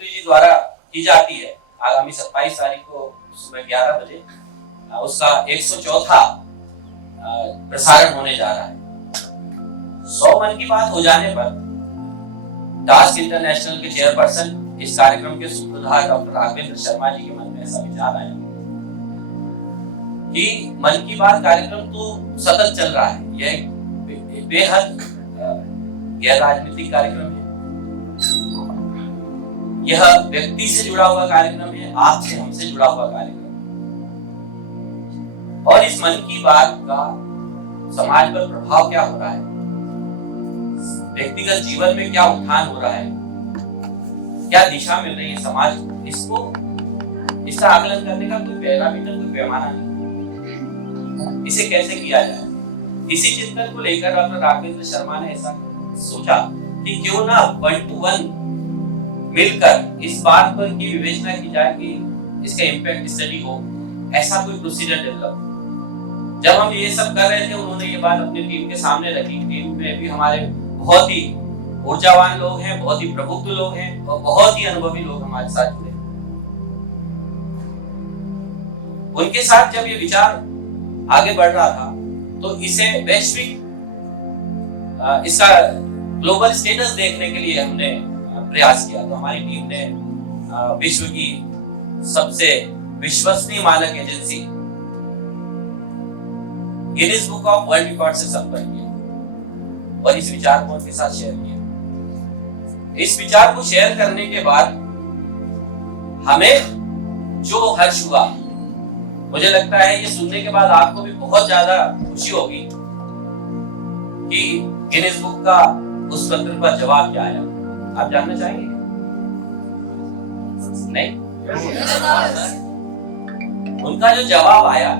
जी द्वारा की जाती है। आगामी 27 तारीख को सुबह 11 बजे उसका 104वां प्रसारण होने जा रहा है। 100 मन की बात हो जाने पर टास्क इंटरनेशनल के चेयरपर्सन इस कार्यक्रम के सूत्रधार डॉक्टर राघवेंद्र शर्मा जी के मन में ऐसा विचार आया कि मन की बात कार्यक्रम तो सतत चल रहा है, यह एक बेहद गैर राजनीतिक कार्यक्रम है, यह व्यक्ति से जुड़ा हुआ कार्यक्रम है, आपसे हमसे जुड़ा हुआ कार्यक्रम है। और इस मन की बात का समाज पर प्रभाव क्या हो रहा है, व्यक्तिगत जीवन में क्या उत्थान हो रहा है, क्या दिशा मिल रही है समाज को, इसका आकलन करने का कोई पैरामीटर, कोई पैमाना नहीं, इसे कैसे किया जाए। इसी चिंतन को लेकर डॉक्टर राघवेंद्र शर्मा ने ऐसा सोचा कि क्यों ना 1 to 1 मिलकर इस बात पर की विवेचना की जाए कि इसका इम्पैक्ट स्टडी हो, ऐसा कोई प्रोसीजर डेवलप। जब हम ये सब कर रहे थे, उन्होंने ये बात अपनी टीम के सामने रखी। टीम में भी हमारे बहुत ही ऊर्जावान लोग हैं, बहुत ही प्रबुद्ध लोग हैं और बहुत ही अनुभवी लोग हमारे साथ जुड़े। उनके साथ जब ये विचार आगे बढ़ रहा था तो इसे वैश्विक, इसका ग्लोबल स्टेटस देखने के लिए हमने प्रयास किया। तो हमारी टीम ने विश्व की सबसे विश्वसनीय मानक agency Guinness book of world record से संपर्क किया और इस विचार को उनके साथ शेयर किया। इस विचार को शेयर करने के बाद हमें जो हर्ष हुआ, मुझे लगता है ये सुनने के बाद आपको भी बहुत ज्यादा खुशी होगी कि गिनीज बुक का उस पत्र पर जवाब क्या आया। आप जानना चाहेंगे? नहीं? उनका जो जवाब आया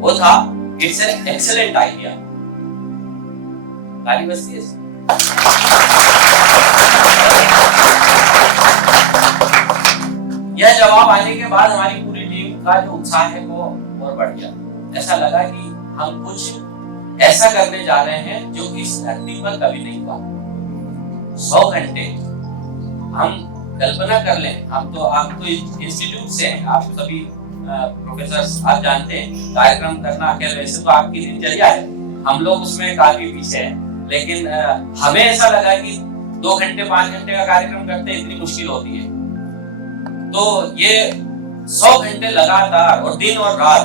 वो था, इट्स एन एक्सेलेंट आइडिया। ताली बजती है। यह जवाब आने के बाद हमारी पूरी टीम का जो उत्साह है वो और बढ़ गया। ऐसा लगा कि हम कुछ ऐसा करने जा रहे हैं जो इस धरती पर कभी नहीं हुआ। 100 घंटे हम कल्पना कर लें, आप तो इंस्टीट्यूट से हैं, आप सभी प्रोफेसर, आप जानते हैं कार्यक्रम करना अकेले वैसे तो आपकी दिनचर्या है, हम लोग उसमें काफी पीछे हैं, लेकिन हमें ऐसा लगा कि 2 घंटे 5 घंटे का कार्यक्रम करते इतनी मुश्किल होती है। तो ये 100 घंटे लगातार और दिन और रात,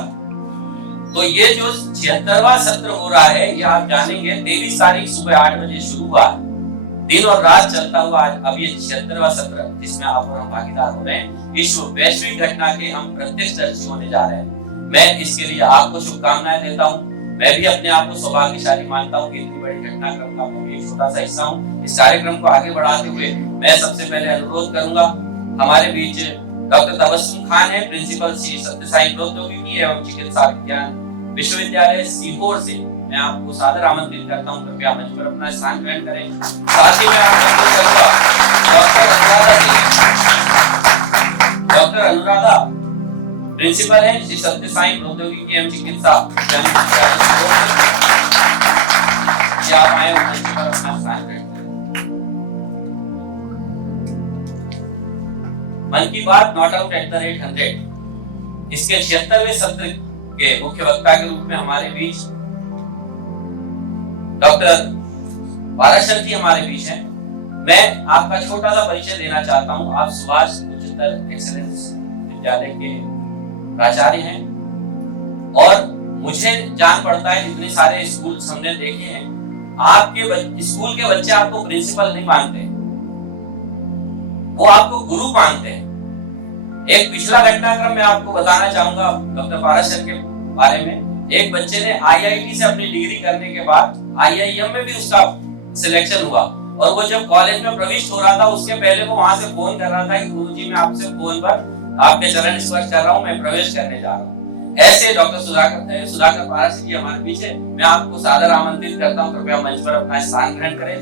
तो ये जो 76वां सत्र हो रहा है, ये आप जानेंगे 23 तारीख सुबह 8 बजे शुरू हुआ, दिन और रात चलता हुआ आज अब ये 76वां सत्र जिसमें आप और हम भागीदार हो रहे हैं, इस वैश्विक घटना के हम प्रत्यक्षदर्शी होने जा रहे हैं। मैं इसके लिए आपको शुभकामनाएं देता हूं। मैं भी अपने आप को सौभाग्यशाली मानता हूं कि इतनी बड़ी घटनाक्रम का मैं एक छोटा सा हिस्सा हूं। इस कार्यक्रम को आगे बढ़ाते हुए मैं सबसे पहले अनुरोध करूंगा, हमारे बीच डॉक्टर तबस्सुम खान है, प्रिंसिपल श्री सत्य साई प्रौद्योगिकी एवं चिकित्सा विज्ञान विश्वविद्यालय सीहोर से। मैं आपको सादर आमंत्रित करता हूं, कृपया मंच पर अपना स्थान ग्रहण करें। साथ ही मैं आपको करूंगा डॉक्टर अनुराधा प्रिंसिपल है श्री सत्य साई प्रौद्योगिकी एवं चिकित्सा विज्ञान आप आए मंच पर अपना स्थान ग्रहण करें। मन की बात not out at the rate 100 इसके 76वें सत्र के मुख्य वक्ता के रूप में हमारे बीच डॉक्टर पाराशर जी हमारे बीच हैं। मैं आपका छोटा सा परिचय देना चाहता हूं। आप सुभाष उच्चतर एक्सीलेंस विद्यालय के प्राचार्य हैं और मुझे जान पड़ता है जितने सारे स्कूल हमने देखे हैं, आपके स्कूल के बच्चे आपको प्रिंसिपल नहीं मानते, वो आपको गुरु मानते हैं। एक पिछला घटनाक्रम मैं आपको बताना चाहूंगा डॉक्टर पाराशर के बारे में। एक बच्चे ने आईआईटी से अपनी डिग्री करने के बाद आईआईएम में भी उसका सिलेक्शन हुआ और वो जब कॉलेज में प्रविष्ट हो रहा था, उसके पहले वो वहां से फोन कर रहा था कि गुरुजी मैं आपसे फोन पर आपके चरण स्पर्श कर रहा हूं, मैं प्रवेश करने जा रहा हूं। ऐसे डॉक्टर सुधाकर पाराशर जी हमारे पीछे, मैं आपको सादर आमंत्रित करता हूं, कृपया मंच पर अपना स्थान ग्रहण करें।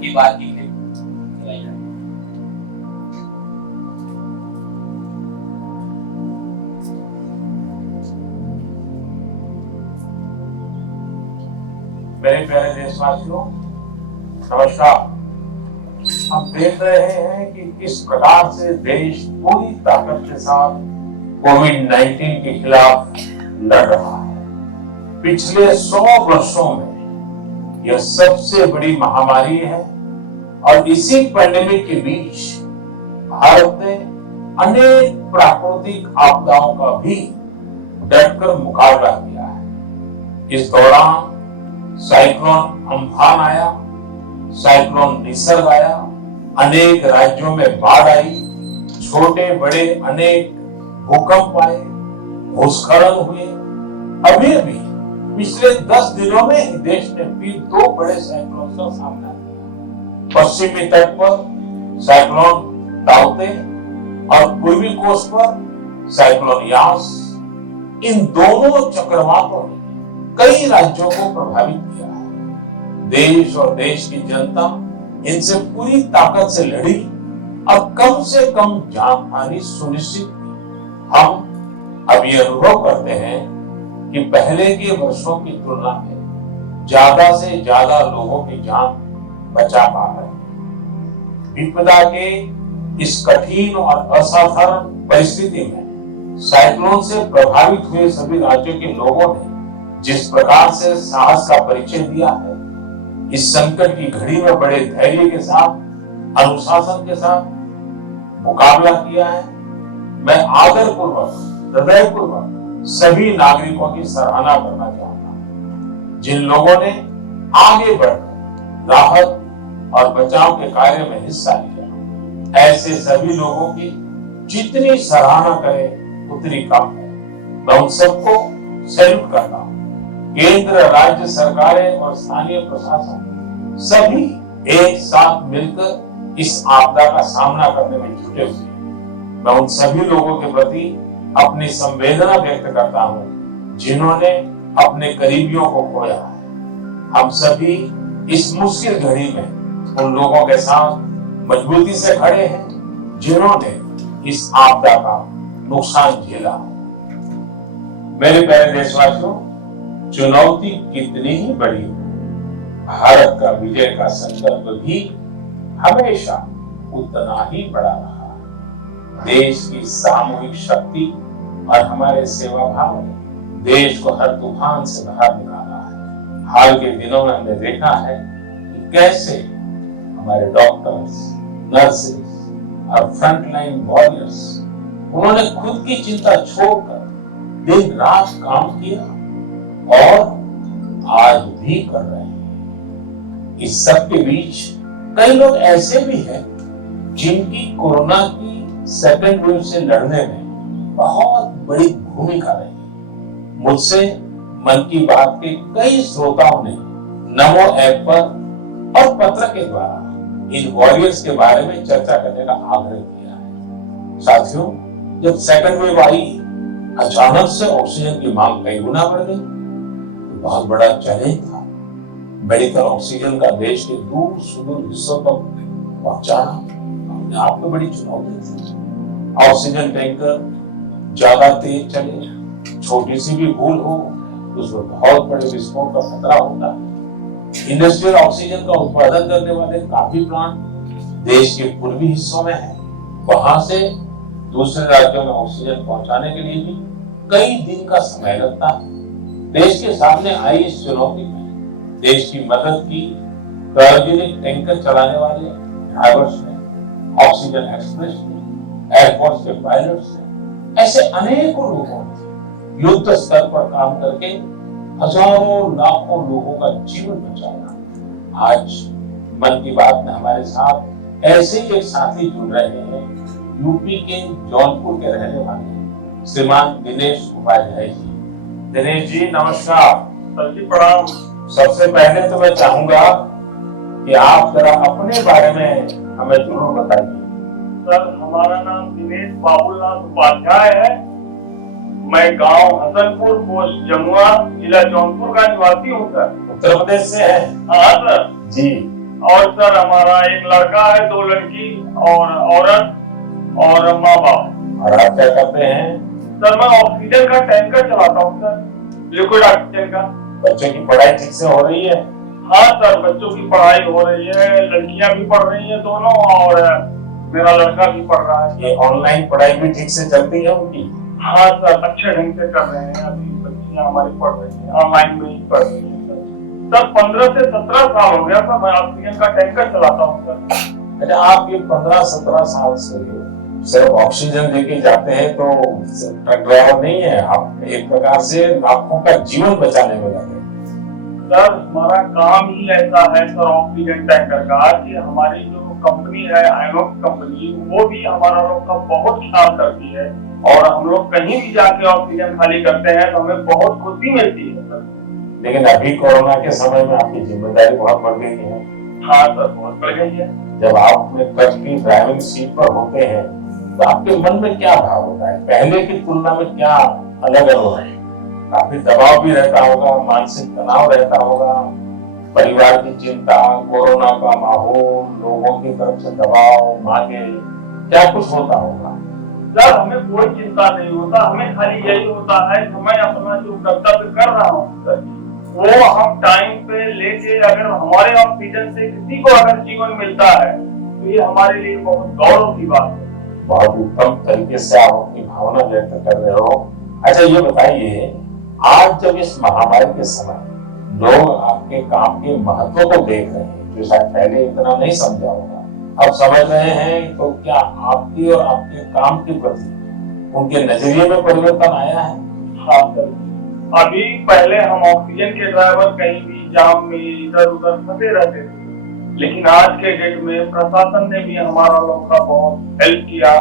की बात की है मेरे प्यारे देशवासियों, नमस्कार। हम देख रहे हैं कि किस प्रकार से देश पूरी ताकत के साथ कोविड-19 के खिलाफ लड़ रहा है। पिछले 100 वर्षों में यह सबसे बड़ी महामारी है और इसी पैंडेमिक के बीच भारत ने अनेक प्राकृतिक आपदाओं का भी डटकर मुकाबला किया है। इस दौरान साइक्लोन अम्फान आया, साइक्लोन निसर्ग आया, अनेक राज्यों में बाढ़ आई, छोटे बड़े अनेक भूकंप आए, भूस्खलन हुए। अभी पिछले 10 दिनों में ही देश ने फिर 2 बड़े साइक्लोन का सामना किया। पश्चिमी तट पर साइक्लोन ताउते और पूर्वी कोस्ट पर साइक्लोन यास। इन दोनों चक्रवातों ने कई राज्यों को प्रभावित किया है। देश और देश की जनता इनसे पूरी ताकत से लड़ी और कम से कम जानहानि सुनिश्चित की। हम अब ये अनुभव करते हैं कि पहले के वर्षों की तुलना में ज्यादा से ज्यादा लोगों की जान बचा पा रहे हैं। विपदा के इस कठिन और असाधारण परिस्थिति में साइक्लोन से प्रभावित हुए सभी राज्यों के लोगों ने जिस प्रकार से साहस का परिचय दिया है, इस संकट की घड़ी में बड़े धैर्य के साथ, अनुशासन के साथ मुकाबला किया है, मैं आदरपूर्वक, हृदयपूर्वक सभी नागरिकों की सराहना करना चाहता हूं, जिन लोगों ने आगे बढ़कर राहत और बचाव के कार्य में हिस्सा लिया। ऐसे सभी लोगों की जितनी सराहना करें उतनी कम है। मैं उन सबको सैल्यूट करता हूं। केंद्र, राज्य सरकारें और स्थानीय प्रशासन सभी एक साथ मिलकर इस आपदा का सामना करने में जुटे हुए हैं। मैं उन सभी लोगों के प्रति अपनी संवेदना व्यक्त करता हूं जिन्होंने अपने करीबियों को खोया है। हम सभी इस मुश्किल घड़ी में उन लोगों के साथ मजबूती से खड़े हैं जिन्होंने इस आपदा का नुकसान झेला। मेरे प्यारे देशवासियों, चुनौती कितनी ही बड़ी हो, भारत का विजय का संकल्प भी हमेशा उतना ही बड़ा रहा है। देश की सामूहिक शक्ति और हमारे सेवा भाव ने देश को हर तूफान से बाहर निकाला है। हाल के दिनों में हमने देखा है कि कैसे हमारे डॉक्टर्स, नर्सेस और फ्रंटलाइन वॉरियर्स उन्होंने खुद की चिंता छोड़कर दिन रात काम किया और आज भी कर रहे हैं। इस सब के बीच कई लोग ऐसे भी हैं जिनकी कोरोना की सेकेंड वेव से लड़ने में बहुत बड़ी भूमिका रही। मुझसे मन की बात के कई श्रोताओं ने नमो ऐप पर और पत्र के द्वारा इन वॉरियर्स के बारे में चर्चा करने का आग्रह किया है। साथियों, जब सेकेंड वेव आई, अचानक से ऑक्सीजन की मांग कई गुना बढ़ गई। बहुत बड़ा चैलेंज था मेडिकल ऑक्सीजन का देश के दूर सुदूर हिस्सों तक पहुंचाना अपने आप में बड़ी चुनौती थी। ऑक्सीजन टैंकर ज्यादा तेज चले, छोटी सी भी भूल हो तो उसमें बहुत बड़े विस्फोट का खतरा होता है। इंडस्ट्रियल ऑक्सीजन का उत्पादन करने वाले काफी प्लांट देश के पूर्वी हिस्सों में है। वहां से दूसरे राज्यों में ऑक्सीजन पहुंचाने के लिए भी कई दिन का समय लगता है। देश के सामने आई इस चुनौती में देश की मदद की क्रायोजेनिक टैंकर चलाने वाले ड्राइवर्स ने, ऑक्सीजन एक्सप्रेस ने, एयरफोर्स के पायलट्स ने, ऐसे अनेकों लोगों ने युद्ध स्तर पर काम करके हजारों लाखों लोगों का जीवन बचाया। आज मन की बात में हमारे साथ ऐसे ही एक साथी जुड़ रहे हैं, यूपी के जौनपुर के रहने वाले श्रीमान दिनेश उपाध्याय जी। दिनेश जी नमस्कार। सर जी प्रणाम। सबसे पहले तो मैं चाहूंगा कि आप जरा अपने बारे में हमें जरूर बताइए। सर, हमारा नाम दिनेश बाबूलाल उपाध्याय है। मैं गांव हसनपुर, पोस्ट जमुआ, जिला जौनपुर का निवासी हूँ सर। उत्तर प्रदेश से है? हाँ सर जी। और सर हमारा एक लड़का है, 2 लड़की और औरत और माँ बाप। और आप क्या करते हैं? सर मैं ऑक्सीजन का टैंकर चलाता हूँ सर, लिक्विड ऑक्सीजन का। बच्चों की पढ़ाई ठीक से हो रही है? हाँ सर, बच्चों की पढ़ाई हो रही है, लड़कियां भी पढ़ रही हैं दोनों, और मेरा लड़का भी पढ़ रहा है। ये ऑनलाइन पढ़ाई भी ठीक से चलती है उनकी? हाँ सर, अच्छे ढंग से कर रहे हैं। अभी बच्चियां हमारी पढ़ रही हैं, ऑनलाइन में ही पढ़ रही हैं सर। 15 से 17 साल हो गया सर, मैं ऑक्सीजन का टैंकर चलाता हूँ सर। अच्छा, आप ये 15-17 साल से सिर्फ ऑक्सीजन लेके जाते हैं तो ट्रक ड्राइवर नहीं है आप, एक प्रकार से लाखों का जीवन बचाने में लगे। सर हमारा काम ही ऐसा है सर, ऑक्सीजन टैंकर का, कि हमारी जो कंपनी है आइनॉक्स कंपनी, वो भी हमारा लोग का बहुत ख्याल करती है, और हम लोग कहीं भी जाके ऑक्सीजन खाली करते हैं तो हमें बहुत खुशी मिलती है सर। लेकिन अभी कोरोना के समय में आपकी जिम्मेदारी बहुत बढ़ गई है। हाँ सर, बहुत बढ़ गई है। जब आप अपने ट्रक की ड्राइविंग सीट पर होते हैं तो आपके मन में क्या भाव होता है? पहले की तुलना में क्या अलग अलग है? काफी दबाव भी रहता होगा, मानसिक तनाव रहता होगा, परिवार की चिंता, कोरोना का माहौल, लोगों की तरफ से दबाव, मांगे, क्या कुछ होता होगा? सर हमें कोई चिंता नहीं होता, हमें खाली यही होता है कि मैं अपना जो कर्तव्य कर रहा हूँ सर, वो हम टाइम पे लेके, अगर हमारे ऑक्सीजन से किसी को अगर जीवन मिलता है तो ये हमारे लिए बहुत गौरव की बात है। बहुत उत्तम तरीके से आप अपनी भावना व्यक्त कर रहे हो। अच्छा ये बताइए, आज जब इस महामारी के समय लोग आपके काम के महत्व को देख रहे हैं, जो शायद पहले इतना नहीं समझा होगा, अब समझ रहे हैं, तो क्या आपकी और आपके काम के प्रति उनके नजरिए में परिवर्तन आया है? हाँ सर, अभी पहले हम ऑक्सीजन के ड्राइवर कहीं भी जाम में इधर उधर फंसे रहते थे, लेकिन आज के डेट में प्रशासन ने भी हमारा लोग का बहुत हेल्प किया,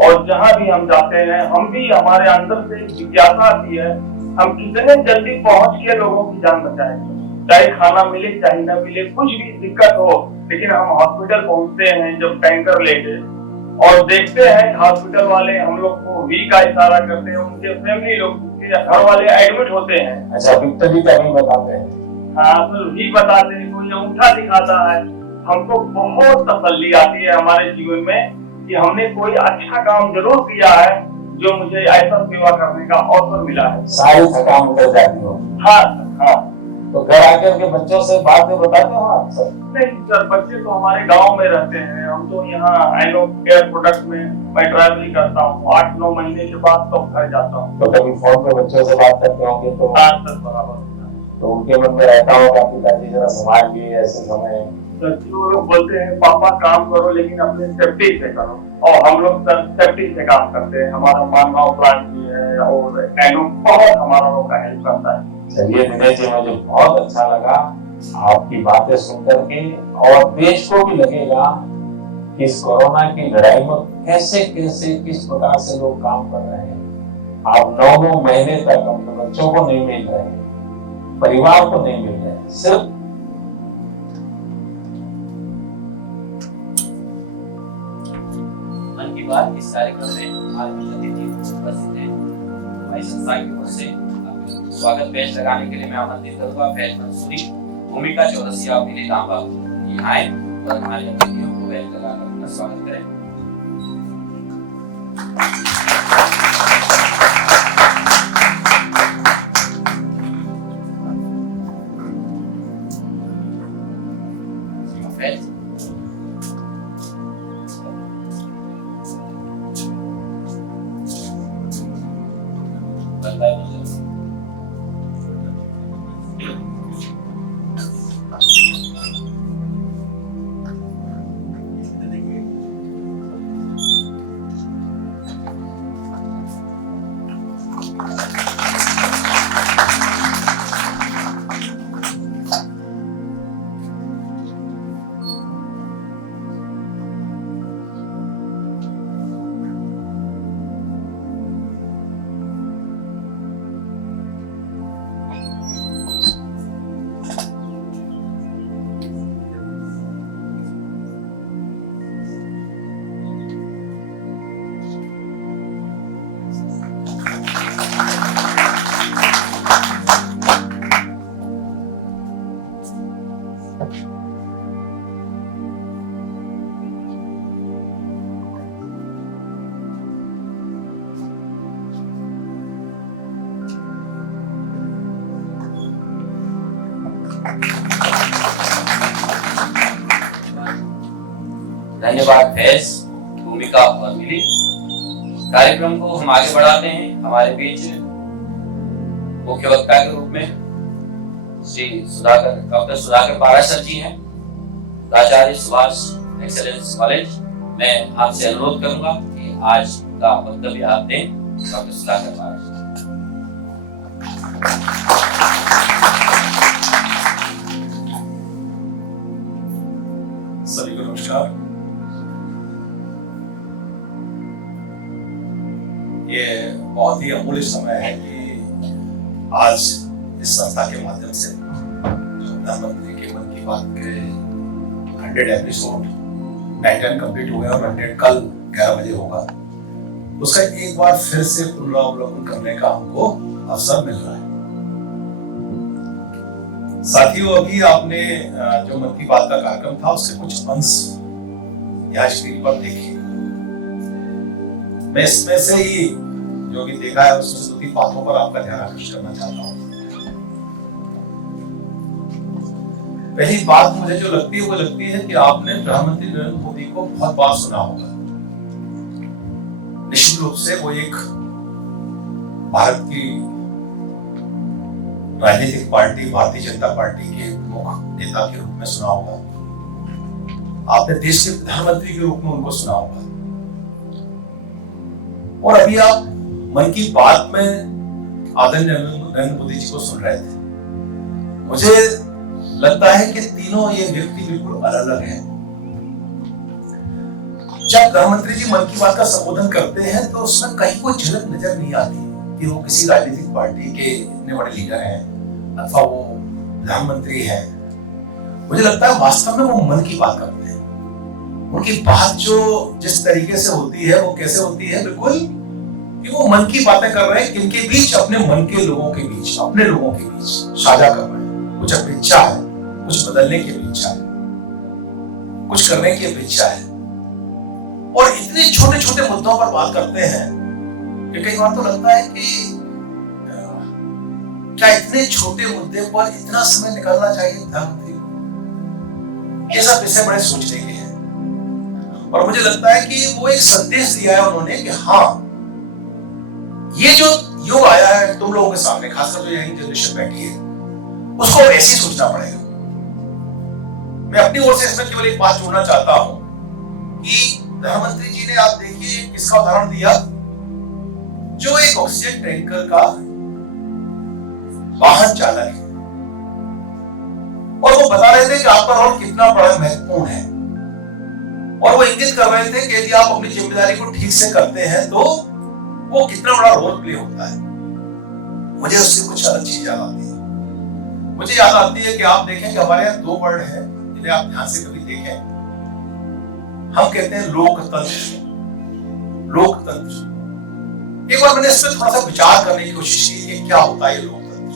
और जहाँ भी हम जाते हैं, हम भी, हमारे अंदर से जिज्ञासा आती है हम कितने जल्दी पहुंच के लोगों की जान बचाएंगे। चाहे खाना मिले चाहे न मिले, कुछ भी दिक्कत हो, लेकिन हम हॉस्पिटल पहुंचते हैं जब टैंकर लेके, और देखते हैं हॉस्पिटल वाले हम लोग को वी का इशारा करते हैं, उनके फैमिली लोग, उनके घर वाले एडमिट होते हैं। अच्छा, विक्टरी का भी बताते हैं? हाँ सर, वी बताते हैं, कोई अंगूठा दिखाता है। हमको बहुत तसल्ली आती है हमारे जीवन में कि हमने कोई अच्छा काम जरूर किया है, जो मुझे ऐसा सेवा करने का अवसर मिला है। सारी थकान उतर जाती हो? हाँ हाँ। तो घर आकर के बच्चों से बातें बताते हो आप सर? नहीं सर, बच्चे तो हमारे गांव में रहते हैं, हम तो यहाँ आइनॉक्स केयर प्रोडक्ट में मैं ट्रैवलिंग करता हूँ, 8-9 महीने के बाद तो घर जाता हूँ। तो कभी फोन पे बच्चों से बात करते होंगे तो? हाँ सर, बराबर। तो उनके मन में रहता होगा पिताजी जरा संभालिए ऐसे समय? सर वो लोग बोलते हैं पापा काम करो लेकिन अपने सेफ्टी से करो, और हम लोग सर सेफ्टी से काम करते हैं। हमारा मानगांव प्लांट भी है, और बहुत हमारा लोग का हेल्प करता है। चलिए दिनेश जी, मुझे बहुत अच्छा लगा आपकी बातें सुनकर के, और देश को भी लगेगा कि इस कोरोना की लड़ाई में कैसे कैसे किस प्रकार से लोग काम कर रहे हैं। आप 9-9 महीने तक अपने बच्चों को नहीं मिल रहे, परिवार को नहीं मिल रहे, सिर्फ मन की बात इस कार्यक्रम में आज भी अतिथि उपस्थित हैं। हमारी संस्था की ओर से स्वागत पेश लगाने के लिए मैं आमंत्रित करूंगा फैज मंसूरी, भूमिका चौरसिया, अभिनेता बाबू, ये आए और हमारे अतिथियों को पेश लगाकर अपना स्वागत करें। धन्यवाद फैज, भूमिका और मिली। कार्यक्रम को हम आगे बढ़ाते हैं। हमारे बीच मुख्य वक्ता के रूप में श्री डॉक्टर सुधाकर पारा सर जी हैं, प्राचार्य सुभाष एक्सेलेंस कॉलेज। मैं आपसे अनुरोध करूंगा कि आज का वक्तव्य आप दें, डॉक्टर सुधाकर पारा। सभी को नमस्कार। ये बहुत ही अमूल्य समय है कि आज इस संस्था के माध्यम से जो प्रधानमंत्री के मन की बात के 100 एपिसोड 99 कंप्लीट हुए और 100 कल 11 बजे होगा, उसका एक बार फिर से पुनरावलोकन करने का हमको अवसर मिल रहा है। साथियों, अभी आपने जो मन की बात का कार्यक्रम था उसके कुछ अंश यहाँ स्क्रीन पर देखे। मैं इसमें से ही जो भी देखा है उसमें से 2-3 बातों पर आपका ध्यान आकर्षित करना चाहता हूँ। पहली बात मुझे जो लगती है वो लगती है कि आपने प्रधानमंत्री नरेंद्र मोदी को बहुत बार सुना होगा। निश्चित रूप से वो एक भारत की राजनीतिक पार्टी भारतीय जनता पार्टी के मुख्य नेता के रूप में सुना होगा। आपने देश के प्रधानमंत्री के रूप में उनको सुना होगा। और अभी आप मन की बात में आदरणीय नरेंद्र मोदी जी को सुन रहे थे। मुझे लगता है कि तीनों ये व्यक्ति बिल्कुल अलग अलग हैं। जब प्रधानमंत्री जी मन की बात का संबोधन करते हैं तो उसमें कहीं कोई झलक नजर नहीं आती कि वो किसी राजनीतिक पार्टी के इतने बड़े लीडर हैं अथवा वो प्रधानमंत्री हैं। मुझे लगता है वास्तव में वो मन की बात करते हैं। उनकी बात जो जिस तरीके से होती है वो कैसे होती है, बिल्कुल कि वो मन की बातें कर रहे हैं किनके बीच, अपने मन के लोगों के बीच, अपने लोगों के बीच साझा कर रहे हैं। कुछ अपेक्षा है, कुछ बदलने की अपेक्षा है, कुछ करने की अपेक्षा है। और इतने छोटे छोटे मुद्दों पर बात करते हैं कि कई बार तो लगता है कि क्या इतने छोटे मुद्दे पर इतना समय निकालना चाहिए प्रधानमंत्री को? ये सब विषय बड़े सोचने के हैं। और मुझे लगता है कि वो एक संदेश दिया है उन्होंने कि हाँ, ये जो युग आया है तुम लोगों के सामने, खासकर जो यंग जनरेशन बैठी है, उसको ऐसे ही सोचना पड़ेगा। मैं अपनी ओर से इसमें केवल एक बात जोड़ना चाहता हूं कि प्रधानमंत्री जी ने, आप देखिए, किसका उदाहरण दिया, जो एक ऑक्सीजन टैंकर का वाहन चालक है, और वो बता रहे थे कि आपका रोल कितना बड़ा महत्वपूर्ण है। और वो इंगित कर रहे थे कि यदि आप अपनी जिम्मेदारी को ठीक से करते हैं तो वो कितना बड़ा रोल प्ले होता है। मुझे उससे कुछ अलग चीज याद आती है। मुझे याद आती है कि आप देखें कि हमारे यहाँ 2 वर्ड है, जिन्हें आप ध्यान से कभी देखें। हम कहते हैं लोकतंत्र। लोकतंत्र, एक बार मैंने इस पर थोड़ा सा विचार करने की कोशिश की कि क्या होता है ये लोकतंत्र।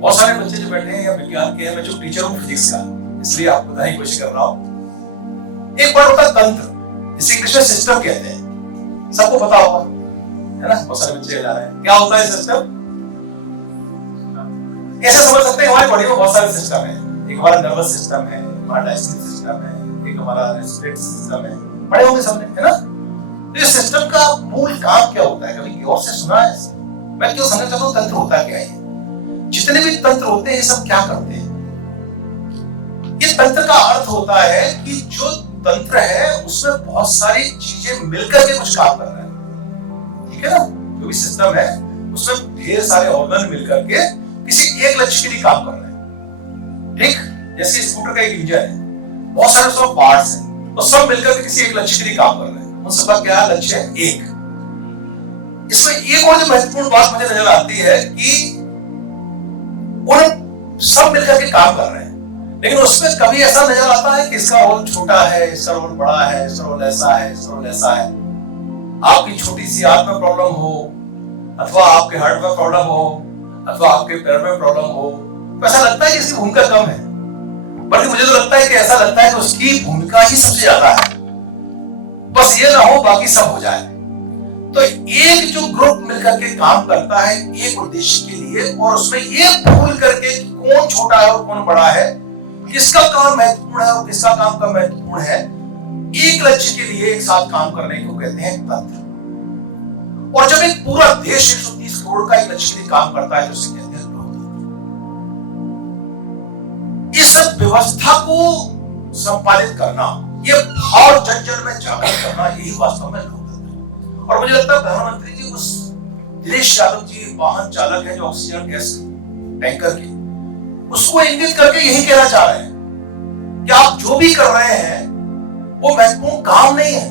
बहुत सारे बच्चे जो बैठे हैं या विज्ञान के हैं, मैं जो टीचर हूं फिजिक्स का, इसलिए आपको बताने की कोशिश कर रहा हूं। एक वर्ड होता है तंत्र, जिसे इंग्लिश में सिस्टम कहते हैं। सबको पता होगा, है ना? बहुत सारे बच्चे जा रहे हैं। क्या होता है सिस्टम? ऐसे समझ सकते हैं हमारी बॉडी में बहुत सारे सिस्टम है। एक हमारा नर्वस सिस्टम है, हमारा डाइजेस्टिव सिस्टम है, एक हमारा रेस्पिरेटरी सिस्टम है। पढ़े होंगे सबने, है ना? तो इस सिस्टम का मूल काम क्या होता है? कभी गौर से सुना है? मैं क्यों समझना चाहता हूँ तंत्र होता क्या है? जितने भी तंत्र होते हैं ये सब क्या करते हैं? ये तंत्र का अर्थ होता है कि जो तंत्र है उसमें बहुत सारी चीजें मिलकर के कुछ काम कर रहे हैं। ठीक है ना? जो भी सिस्टम है उसमें ढेर सारे ऑर्गन मिलकर के किसी एक लक्ष्य के लिए काम कर रहे हैं। ठीक, जैसे स्कूटर का एक इंजन है, बहुत सारे उसमें पार्ट्स हैं, तो सब मिलकर के किसी एक लक्ष्य के लिए काम कर रहे हैं। उन सबका क्या लक्ष्य है? एक। इसमें एक और जो महत्वपूर्ण बात मुझे नजर आती है कि उन सब मिलकर के काम कर रहे हैं, लेकिन उसमें कभी ऐसा नजर आता है कि इसका रोल छोटा है, इसका रोल बड़ा है, इसका रोल ऐसा है, इसका रोल ऐसा है। आपकी छोटी सी आंख में प्रॉब्लम हो, अथवा आपके हार्ट में प्रॉब्लम हो, अथवा आपके पैर में प्रॉब्लम हो, तो ऐसा लगता है कि इसकी भूमिका कम है। बल्कि मुझे तो लगता है कि ऐसा लगता है कि उसकी भूमिका ही सबसे ज्यादा है। बस ये ना हो, बाकी सब हो जाए। तो एक जो ग्रुप मिलकर के काम करता है एक उद्देश्य के लिए, और उसमें ये भूल करके कौन छोटा है और कौन बड़ा है, किसका काम महत्वपूर्ण है और किसका काम कम महत्वपूर्ण है, एक लक्ष्य के लिए एक साथ काम करने को कहते हैं तंत्र। और जब एक पूरा देश 130 करोड़ का एक लक्ष्य के लिए काम करता है तो उसे कहते हैं लोकतंत्र। इस व्यवस्था को संपादित करना, ये भाव जन जन में जागृत करना, यही वास्तव में लोकतंत्र। और मुझे लगता है प्रधानमंत्री जी उस दिनेश यादव जी वाहन चालक है जो ऑक्सीजन गैस टैंकर के, उसको इंगित करके यही कहना चाह रहे हैं कि आप जो भी कर रहे हैं वो महत्वपूर्ण काम नहीं है,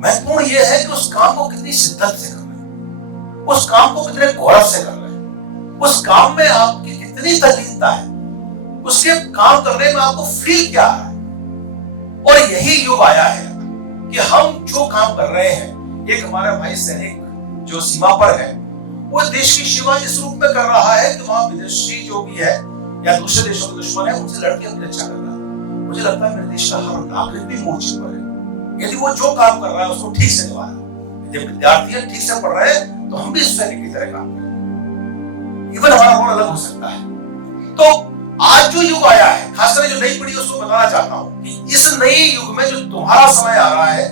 महत्वपूर्ण ये है कि उस काम को कितनी शिद्दत से कर रहे हैं, उस काम को कितने गौरव से कर रहे हैं, उस काम में आपकी कितनी तल्लीनता है, उसके काम करने में आपको फील क्या आ रहा है। और यही युग आया है कि हम जो काम कर रहे हैं, एक हमारा भाई सैनिक जो सीमा पर है वो देश की सीमा इस रूप में कर रहा है कि वहां विदेशी जो भी है या दूसरे देशों के दुश्मन है उनसे लड़के अपनी रक्षा कर रहा है। मुझे लगता है मेरे देश का हर नागरिक भी मोर्चे पर है, यदि वो जो काम कर रहा है उसको ठीक से निभा रहा है। यदि विद्यार्थी ठीक से पढ़ रहे हैं तो हम भी इस सैनिक की तरह काम करें, इवन हमारा रोल अलग हो सकता है। तो आज जो युग आया है, खासकर जो नई पीढ़ी उसको बताना चाहता हूं कि इस नई युग में जो तुम्हारा समय आ रहा है,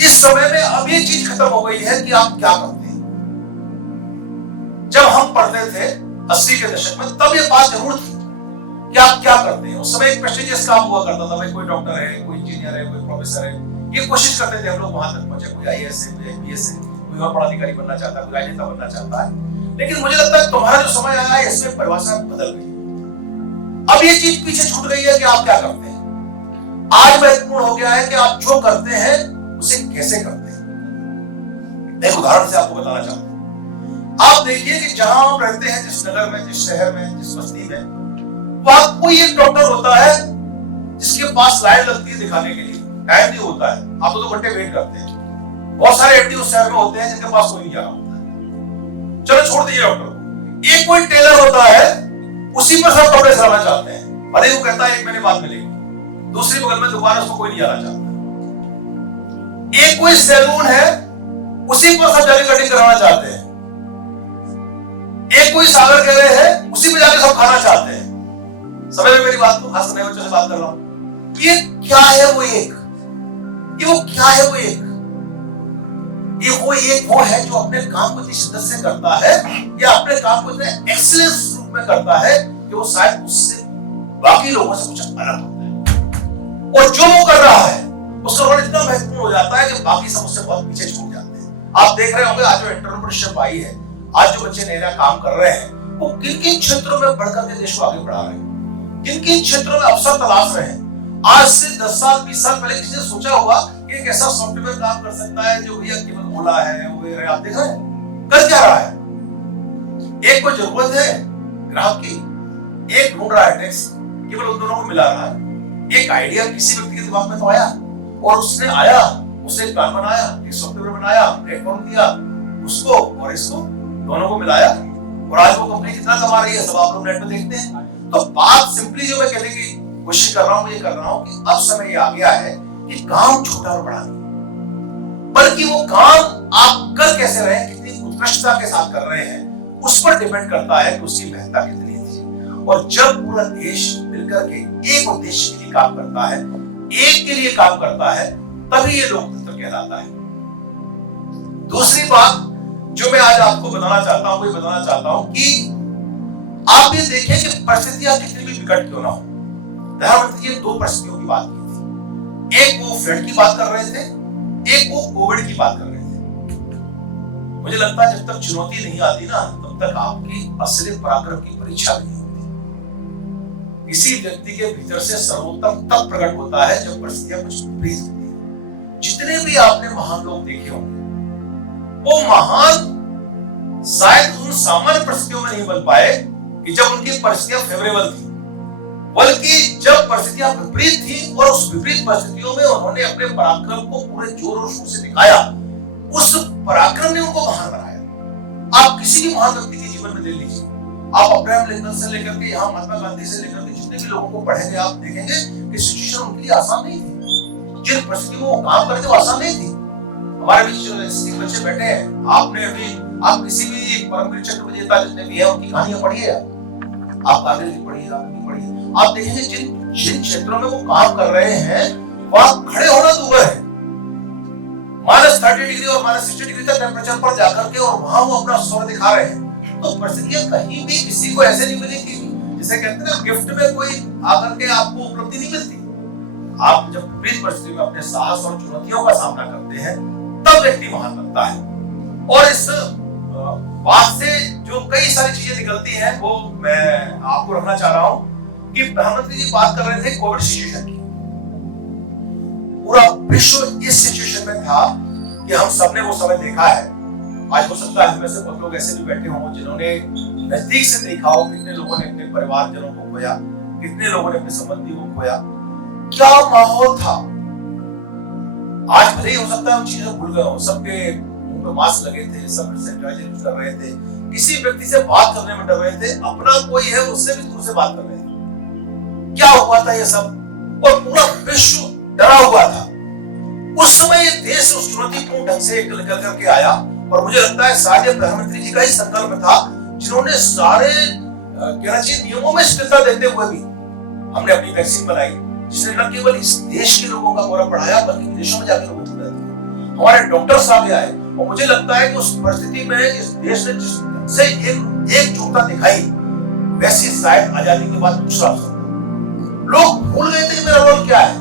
इस समय में अब ये चीज खत्म हो गई है कि आप क्या करते हैं। जब हम पढ़ते थे 80 के दशक में, तब ये बात जरूर थी कि आप क्या करते हैं। उस समय एक प्रेस्टिजियस काम हुआ करता था, भाई कोई डॉक्टर है, कोई इंजीनियर है, कोई प्रोफेसर है, ये कोशिश करते थे हम लोग वहां तक पहुंचे। कोई IAS है, कोई IPS है, कोई और बड़ा अधिकारी बनना चाहता है, कोई राजनेता बनना चाहता है। लेकिन मुझे लगता है तुम्हारा जो समय आया है इसमें परिभाषा बदल गई। अब ये चीज पीछे छूट गई है कि आप क्या करते हैं। आज महत्वपूर्ण हो गया है कि आप जो करते हैं उसे कैसे करते हैं। एक उदाहरण से आपको बताना चाहता हूं। आप देखिए कि जहां हम रहते हैं, जिस नगर में, जिस शहर में, जिस बस्ती में, वहां कोई एक डॉक्टर होता है जिसके पास लाइन लगती है दिखाने के लिए, टाइम नहीं होता है, आप 2 घंटे वेट करते हैं। बहुत सारे एमडी उस शहर में होते हैं जिनके पास कोई नहीं जा रहा होता है। चलो छोड़ दीजिए डॉक्टर को, एक कोई टेलर होता है, उसी पर सब कपड़े सिलाना चाहते हैं, भले वो कहता है 1 महीने बाद मिलेगी, दूसरी बगल में दुकान है, उसको कोई नहीं जाना चाहता। एक कोई सैलून है, उसी पर सब जाके कटिंग कराना चाहते हैं। एक कोई सागर कह रहे हैं, उसी पे जाके सब खाना चाहते हैं। समझ रहे मेरी बात को? खास नए बच्चों से बात कर रहा हूं। ये क्या है वो एक, ये वो क्या है वो एक, ये वो एक वो है जो अपने काम को इतनी शिद्दत से करता है या अपने काम को इतने एक्सीलेंस रूप में करता है कि वो शायद उससे बाकी लोगों से कुछ अलग होता है। और जो वो कर रहा है उसका रोल इतना महत्वपूर्ण हो जाता है कि बाकी सब उससे बहुत पीछे छूट जाते हैं। आप देख रहे होंगे आज जो एंटरप्रेन्योरशिप आई है, आज जो बच्चे नया काम कर रहे हैं, वो किन किन क्षेत्रों में बढ़कर के देश को आगे बढ़ा रहे हैं, किन किन क्षेत्रों में अवसर तलाश रहे हैं। आज से 10 साल 20 साल पहले किसी ने सोचा होगा कि एक ऐसा सॉफ्टवेयर काम कर सकता है जो भैया केवल ओला है, उबेर है, आप देख रहे हैं कर क्या रहा है। एक को जरूरत है ग्राहक की, एक ढूंढ रहा है टैक्स, केवल उन दोनों को मिला रहा है। एक आइडिया किसी व्यक्ति के दिमाग में तो आया और उसने आया, उसने एक प्लान बनाया, एक सॉफ्टवेयर बनाया, प्लेटफॉर्म दिया उसको और इसको दोनों को मिलाया और आज वो कंपनी कितना कमा रही है सब आप लोग नेट पे देखते हैं। तो बात सिंपली जो मैं कहने की कोशिश कर रहा हूं, ये कर रहा हूं कि अब समय ये आ गया है कि काम छोटा और बड़ा नहीं, बल्कि वो काम आप कर कैसे रहे हैं, कितनी उत्कृष्टता के साथ कर रहे हैं, उस पर डिपेंड करता है कि उसकी महत्ता कितनी थी। और जब पूरा देश मिलकर के एक उद्देश्य के लिए काम करता है, एक के लिए काम करता है, तभी ये लोकतंत्र कहलाता है। दूसरी बात जो मैं आज आपको बताना चाहता हूं, वो बताना चाहता हूं कि आप ये देखें कि परिस्थितियां कितनी भी विकट क्यों ना हो। प्रधानमंत्री जी ने 2 परिस्थितियों की बात की थी, एक वो फ्लड की बात कर रहे थे, एक वो कोविड की बात कर रहे थे। मुझे लगता है जब तक चुनौती नहीं आती ना, तब तक आपकी असली पराक्रम की परीक्षा नहीं होती। किसी व्यक्ति के भीतर से सर्वोत्तम तब प्रकट होता है जब परिस्थितियां कुछ विपरीत होती है। जितने भी आपने महान लोग देखे होंगे, वो महान शायद उन सामान्य परिस्थितियों में नहीं बन पाए कि जब उनकी परिस्थितियां फेवरेबल थी, बल्कि जब परिस्थितियां विपरीत थी और उस विपरीत परिस्थितियों में उन्होंने अपने पराक्रम को पूरे जोर और शोर से दिखाया। उस पराक्रम ने उनको महान बनाया। आप किसी भी महान व्यक्ति के जीवन में ले लीजिए, आप अब्राहम लिंकन से लेकर के यहाँ महात्मा गांधी से लेकर के जितने भी लोगों को पढ़ेंगे, आप देखेंगे कि सिचुएशन उनके लिए आसान नहीं थी। जिन परिस्थितियों में वो काम करते वो आसान नहीं थी। हमारे बीच जो बच्चे बैठे हैं, आपने अभी आप किसी भी परमवीर चक्र विजेता जितने भी हैं उनकी कहानियां पढ़िए, आप गांधी की पढ़िए, आप देखेंगे जिन जिन क्षेत्रों में वो काम कर रहे हैं वहां खड़े होना दूभर है। -30 डिग्री और -60 डिग्री तक टेम्परेचर पर जाकर के और वहां वो अपना स्वर दिखा रहे हैं। तो परिस्थितियां कहीं भी किसी को ऐसे नहीं मिलेगी, जिसे कहते हैं ना गिफ्ट में कोई आकर के आपको उपलब्धि नहीं मिलती। आप जब विपरीत परिस्थिति में अपने साहस और चुनौतियों का सामना करते हैं तब व्यक्ति महान बनता है। और इस बात से जो कई सारी चीजें निकलती हैं वो मैं आपको रखना चाह रहा हूं कि प्रधानमंत्री जी बात कर रहे थे कोविड सिचुएशन की। पूरा विश्व इस सिचुएशन में था कि हम सबने वो समय देखा है। आज हो सकता है हमें से बहुत लोग ऐसे भी बैठे हों जिन्होंने नजदीक से देखा हो कितने लोगों ने अपने परिवारजनों को खोया, कितने लोगों ने अपने संबंधी को खोया, क्या माहौल था। आज भले ही हो सकता है उन चीजों को भूल गए हो, सबके मुंह पे मास्क लगे थे, सब सैनिटाइजर यूज कर रहे थे, किसी व्यक्ति से बात करने में डर रहे थे, अपना कोई है उससे भी दूर से बात कर रहे थे। क्या हुआ था ये सब, और पूरा विश्व डरा हुआ था। उस समय ये देश उस चुनौतीपूर्ण ढंग से निकल करके आया और मुझे लगता है शायद प्रधानमंत्री जी का ही संकल्प था जिन्होंने सारे कहना चाहिए नियमों में शिथिलता देते हुए भी हमने अपनी वैक्सीन बनाई, जिसने न केवल इस देश के लोगों का गौरव बढ़ाया बल्कि विदेशों में जाकर लोगों को मदद की। हमारे डॉक्टर साहब आए और मुझे लगता है कि उस परिस्थिति में इस देश ने जिससे एकजुटता दिखाई वैसी शायद आजादी के बाद दूसरा अवसर। लोग भूल गए थे कि मेरा रोल क्या है।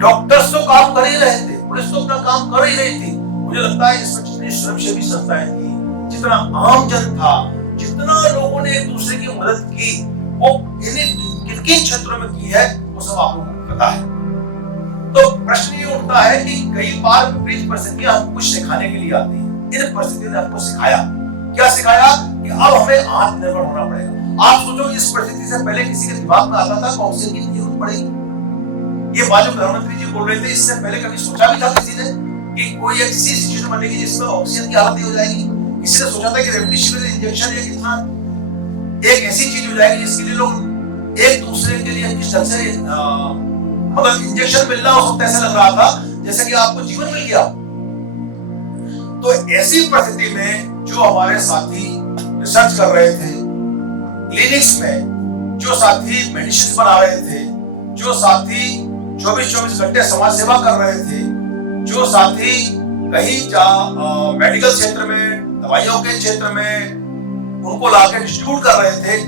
डॉक्टर्स तो काम कर ही रहे थे, पुलिस तो अपना काम कर ही रही थी। मुझे लगता है इसमें जितनी स्वयंसेवी संस्थाएं थी, जितना आम जन था, जितना लोगों ने एक दूसरे की मदद की, वो किन किन क्षेत्रों में की है वो सब आप लोगों को पता है। तो प्रश्न ये उठता है कि कई बार विपरीत परिस्थितियां हमको कुछ सिखाने के लिए आती हैं। इन परिस्थितियों ने हमको सिखाया, क्या सिखाया कि अब हमें आत्मनिर्भर होना पड़ेगा। आप सोचो इस परिस्थिति से पहले किसी के दिमाग में आता था कि ऑक्सीजन की जरूरत पड़ेगी। ये बात जो प्रधानमंत्री जी बोल रहे थे इससे पहले कभी सोचा भी था किसी ने कि कोई ऐसी सिचुएशन बनेगी जिसमें ऑक्सीजन की हालत हो जाएगी? किसी ने सोचा था कि रेमडेसिविर इंजेक्शन या कितना एक ऐसी चीज हो जाएगी जिसके लिए लोग एक दूसरे के लिए किस ढंग से मतलब इंजेक्शन मिलना उस वक्त ऐसा लग रहा था जैसे कि आपको जीवन मिल गया। तो ऐसी परिस्थिति में जो हमारे साथी रिसर्च कर रहे थे क्लिनिक्स में, जो साथी मेडिसिन बना रहे थे, जो साथी 24-24 घंटे समाज सेवा कर रहे थे, जो साथी कहीं मेडिकल क्षेत्र में, दवाइयों के क्षेत्र में उनको लाकर डिस्ट्रीब्यूट कर रहे थे,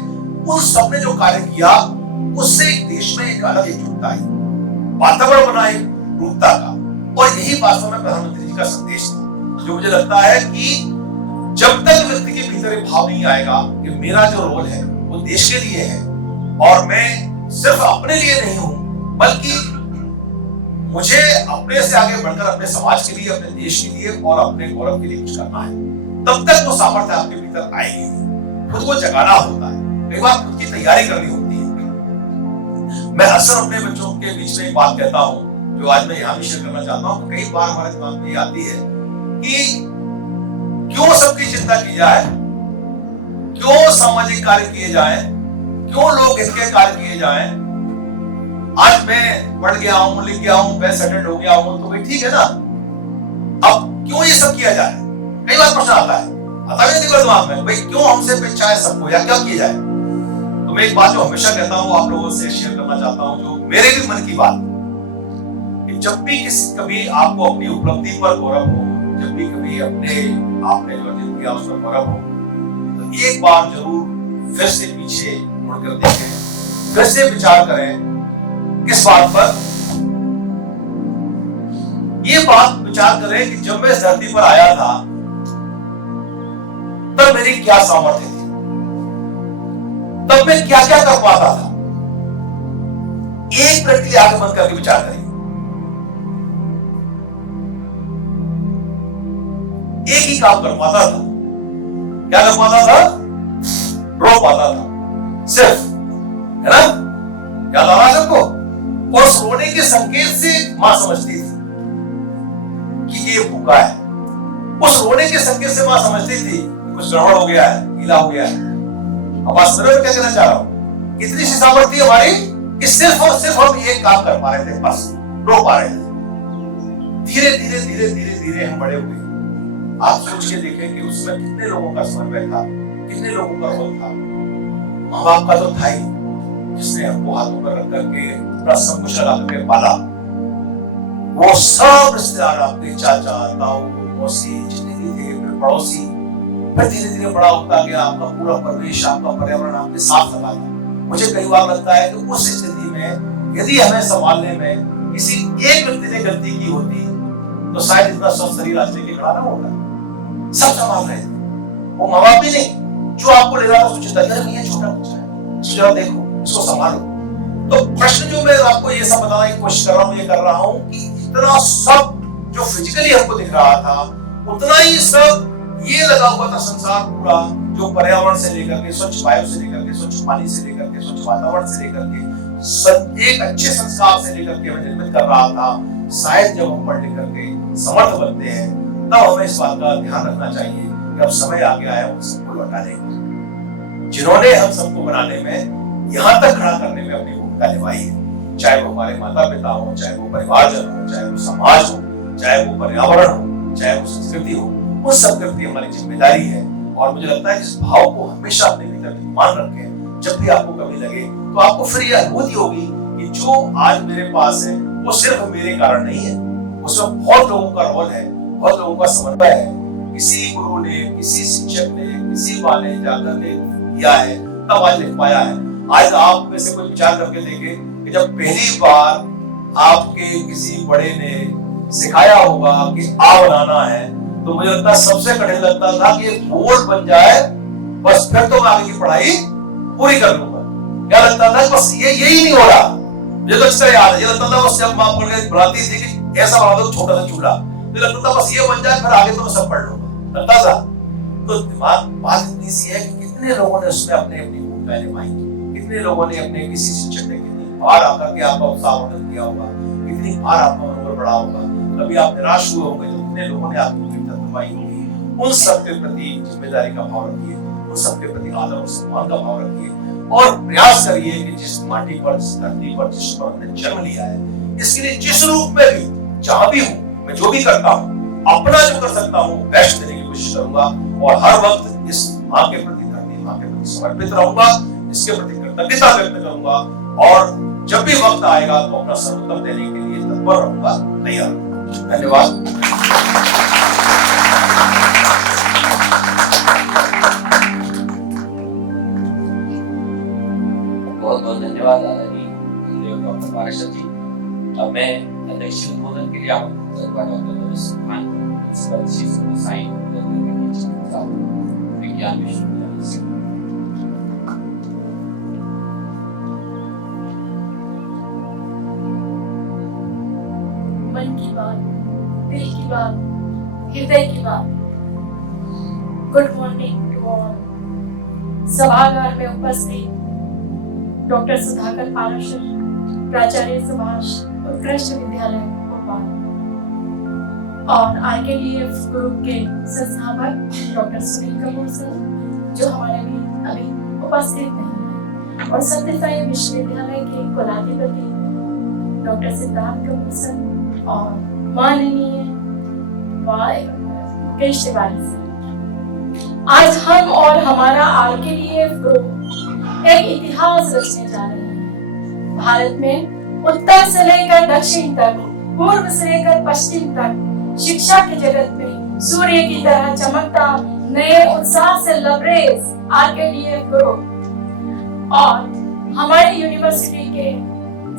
उन सबने जो कार्य किया उससे एक देश में एक अलग एकजुटता आई, वातावरण बना एकता का। और यही वास्तव में प्रधानमंत्री जी का संदेश था, जो मुझे लगता है कि जब तक व्यक्ति के भीतर एक भाव नहीं आएगा कि मेरा जो रोल है वो देश के लिए है और मैं सिर्फ अपने लिए नहीं हूं बल्कि मुझे अपने से आगे बढ़कर अपने समाज के लिए, अपने देश के लिए और अपने गौरव के लिए कुछ करना है, तब तक वो सामर्थ्य आपके भीतर आएगी नहीं। खुद को जगाना होता है, कई बार खुद की तैयारी करनी होती है। मैं अक्सर अपने बच्चों के बीच में एक बात कहता हूं जो आज मैं यहाँ भी शेयर करना चाहता हूँ। कई बार हमारे दिमाग में ये आती है कि क्यों सबकी चिंता की जाए, क्यों सामाजिक कार्य किए जाए, क्यों लोग इसके कार्य किए जाए। आज मैं पढ़ गया हूं, लिख गया हूं, मैं सेटल्ड हो गया हूं तो भाई ठीक है ना, अब क्यों ये सब किया जाए? कई बार प्रश्न आता है, आता है दिमाग में, भाई क्यों हमसे अपेक्षा है सबको या क्या किया जाए? तो मैं एक बात जो हमेशा कहता हूं आप लोगों से शेयर करना चाहता हूं, जो मेरे भी मन की बात, कि जब भी कभी आपको अपनी उपलब्धि पर गौरव हो, जब भी कभी आपने जो अर्जित किया उस पर गौरव हो, तो एक बार जरूर फिर से पीछे मुड़कर देखें, फिर से विचार करें किस बात पर। ये बात विचार करें कि जब मैं इस धरती पर आया था तब मेरी क्या सामर्थ्य थी, तब मैं क्या क्या कर पाता था। एक मिनट के लिए आंखें बंद करके विचार करिए। एक ही काम कर पाता था, क्या कर पाता था? रो पाता था सिर्फ, है ना? याद आ रहा है सबको? और सोने के संकेत से मां समझती थी कि ये भूखा है। उस रोने के संकेत से मां समझती थी कि कुछ गड़बड़ हो गया है, गीला हो गया है। अब आज समझ में क्या कहना चाह रहा हूं? कितनी सी सामर्थ्य हमारी कि सिर्फ और सिर्फ हम एक काम कर पा रहे थे, बस रो पा रहे थे। धीरे धीरे धीरे धीरे धीरे हम बड़े हुए। आप सोच के देखें कि उसमें कितने लोगों का समन्वय था, कितने लोगों का रोल था। माँ बाप का तो था ही, जिसने हमको हाथों पर रख करके अपना सब कुछ लगा करके पाला, वो सब रिश्तेदार आपके चाचा, ताऊ, मौसी जितने भी थे, फिर पड़ोसी, फिर धीरे धीरे बड़ा होता गया। आपका पूरा परिवेश, आपका पर्यावरण आपके साथ लगा था। मुझे कई बार लगता है कि उस स्थिति में यदि हमें संभालने में किसी एक व्यक्ति ने गलती की होती तो शायद इतना स्वस्थ शरीर आज लेके खड़ा ना होता। सब संभाल रहे थे, वो माँ बाप भी नहीं, जो आपको ले रहा था सोचता था ये छोटा बच्चा है, इसको जरा देखो, इसको संभालो। तो प्रश्न जो मैं आपको ये सब बताने की कोशिश कर रहा हूँ, ये कर रहा हूँ कि इतना सब जो फिजिकली हमको दिख रहा था, उतना ही सब ये लगा हुआ था संसार पूरा, जो पर्यावरण से लेकर के, स्वच्छ वायु से लेकर के, स्वच्छ पानी से लेकर के, स्वच्छ वातावरण से लेकर के, एक अच्छे संस्कार से लेकर के हमें निर्मित कर रहा था। शायद जब हम पढ़ लिख करके समर्थ बनते हैं, तब हमें इस बात का ध्यान रखना चाहिए कि अब समय आ गया है उन सबको लौटाने का, जिन्होंने हम सबको बनाने में, यहाँ तक खड़ा करने में अपनी भूमिका निभाई है। चाहे वो हमारे माता पिता हो, चाहे वो परिवारजन हो, चाहे वो समाज हो, चाहे वो पर्यावरण हो, चाहे वो संस्कृति हो, उन सब के प्रति हमारी जिम्मेदारी है। और मुझे लगता है इस भाव को हमेशा अपने भीतर मान रखें। जब भी आपको कमी लगे तो आपको फिर यह अनुभूति होगी कि जो आज मेरे पास है वो सिर्फ मेरे कारण नहीं है, उसमें बहुत लोगों का रोल है, बहुत लोगों का समन्वय है। किसी गुरु ने, किसी शिक्षक ने, किसी माँ ने जाकर ने किया है, तब आज लिख पाया है। आज आप में से कोई विचार करके देखे कि जब पहली बार आपके किसी बड़े ने सिखाया होगा कि आ बनाना है, तो मुझे लगता है सबसे कठिन लगता था कि बोर्ड बन जाए, बस फिर तो मैं आगे की पढ़ाई पूरी कर लूंगा। क्या लगता था बस यही नहीं हो रहा। मुझे तो अच्छा याद है, ये लगता था बस जब माँ पढ़ के बुलाती थी कि ऐसा बना दो छोटा सा चूल्हा, मुझे लगता था बस ये बन जाए, फिर आगे तो मैं सब पढ़ लूंगा, लगता था। तो दिमाग बात इतनी सी है कि कितने लोगों ने उसमें अपने अपनी भूमिका निभाई, कितने लोगों ने अपने किसी शिक्षक ने कितनी बार आकर के आपका उत्साहवर्धन किया होगा, कितनी बार आपका मनोबल बढ़ा होगा, कभी आप निराश हुए होंगे तो कितने लोगों ने आपकी होगी। उन सबके प्रति जिम्मेदारी का भाव रखिए, उन सबके प्रति आदर और सम्मान का भाव रखिए, और प्रयास करिए कि जिस माटी पर, जिस धरती पर, जिस पर हमने जन्म लिया है, इसके लिए जिस रूप में भी, जहां भी हूं, मैं जो भी करता हूं, अपना जो कर सकता हूं बेस्ट देने की कोशिश करूंगा। और हर वक्त इस माँ के प्रति, धरती माँ के प्रति समर्पित रहूंगा, इसके प्रति कृतज्ञता व्यक्त करूंगा, और जब भी वक्त आएगा तो अपना सर्वोत्तम देने के लिए तत्पर रहूंगा, तैयार। धन्यवाद। बहुत बहुत धन्यवाद आदरणीय डॉक्टर पाराशर जी। अब मैं अध्यक्ष उद्बोधन के लिए आमंत्रित करूंगा doctor Khan, principal chief science विज्ञान विश्वविद्यालय से। मन की बात, दिल की बात, हृदय की बात। Good morning to all. सभागार में उपस्थित डॉक्टर सुधाकर पाराशर, प्राचार्य सुभाष उत्कृष्ट विद्यालय भोपाल, और RKDF ग्रुप के संस्थापक डॉक्टर सुनील कपूर सर, जो हमारे अभी उपस्थित नहीं है, और सत्यसाई विश्वविद्यालय के कुलाधिपति डॉक्टर सिद्धार्थ कपूर सर, और माननीय मुकेश तिवारी सर। आज हम और हमारा RKDF ग्रुप एक इतिहास रचने जा रहे हैं। भारत में उत्तर से लेकर दक्षिण तक, पूर्व से लेकर पश्चिम तक, शिक्षा के जगत में सूर्य की तरह चमकता नए उत्साह से लबरेज RKDF ग्रुप, और हमारी यूनिवर्सिटी के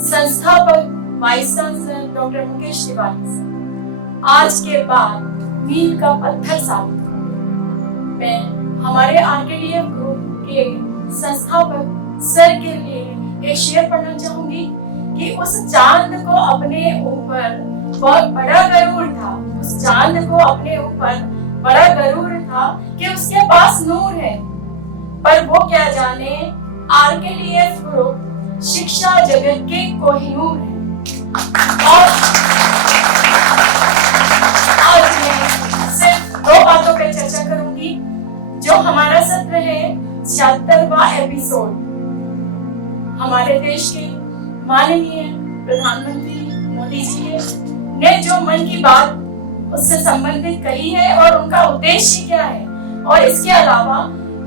संस्थापक vice chancellor doctor Mukesh Tiwari sir आज के बाद मील का पत्थर साबित होंगे। मैं हमारे RKDF ग्रुप के संस्थापक सर के लिए एक शेर पढ़ना चाहूंगी कि उस चांद को अपने ऊपर बहुत बड़ा गरूर था, उस चांद को अपने ऊपर बड़ा गरूर था कि उसके पास नूर है, पर वो क्या जाने RKDF ग्रुप शिक्षा जगत के कोहिनूर है। और आज मैं सिर्फ 2 बातों पे चर्चा करूंगी। जो हमारा सत्र है 76वां एपिसोड, हमारे देश के माननीय प्रधानमंत्री मोदी जी ने जो मन की बात उससे संबंधित कही है और उनका उद्देश्य क्या है, और इसके अलावा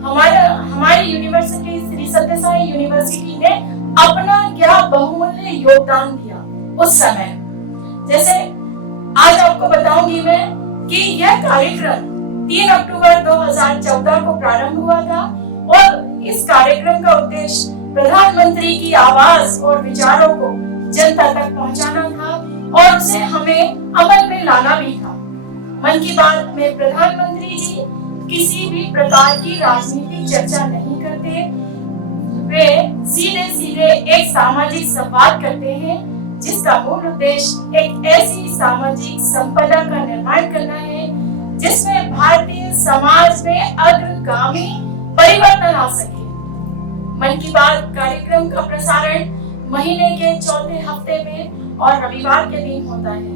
हमारी यूनिवर्सिटी श्री सत्यसाई यूनिवर्सिटी ने अपना क्या बहुमूल्य योगदान दिया उस समय। जैसे आज आपको बताऊंगी मैं कि यह कार्यक्रम 3 अक्टूबर 2014 को प्रारंभ हुआ था और इस कार्यक्रम का उद्देश्य प्रधानमंत्री की आवाज और विचारों को जनता तक पहुंचाना था और उसे हमें अमल में लाना भी था। मन की बात में प्रधानमंत्री जी किसी भी प्रकार की राजनीतिक चर्चा नहीं करते, वे सीधे सीधे एक सामाजिक संवाद करते हैं जिसका मूल उद्देश्य एक ऐसी सामाजिक संपदा का निर्माण करना है जिसमें भारतीय समाज में अग्रगामी परिवर्तन आ सके। मन की बात कार्यक्रम का प्रसारण महीने के चौथे हफ्ते में और रविवार के दिन होता है।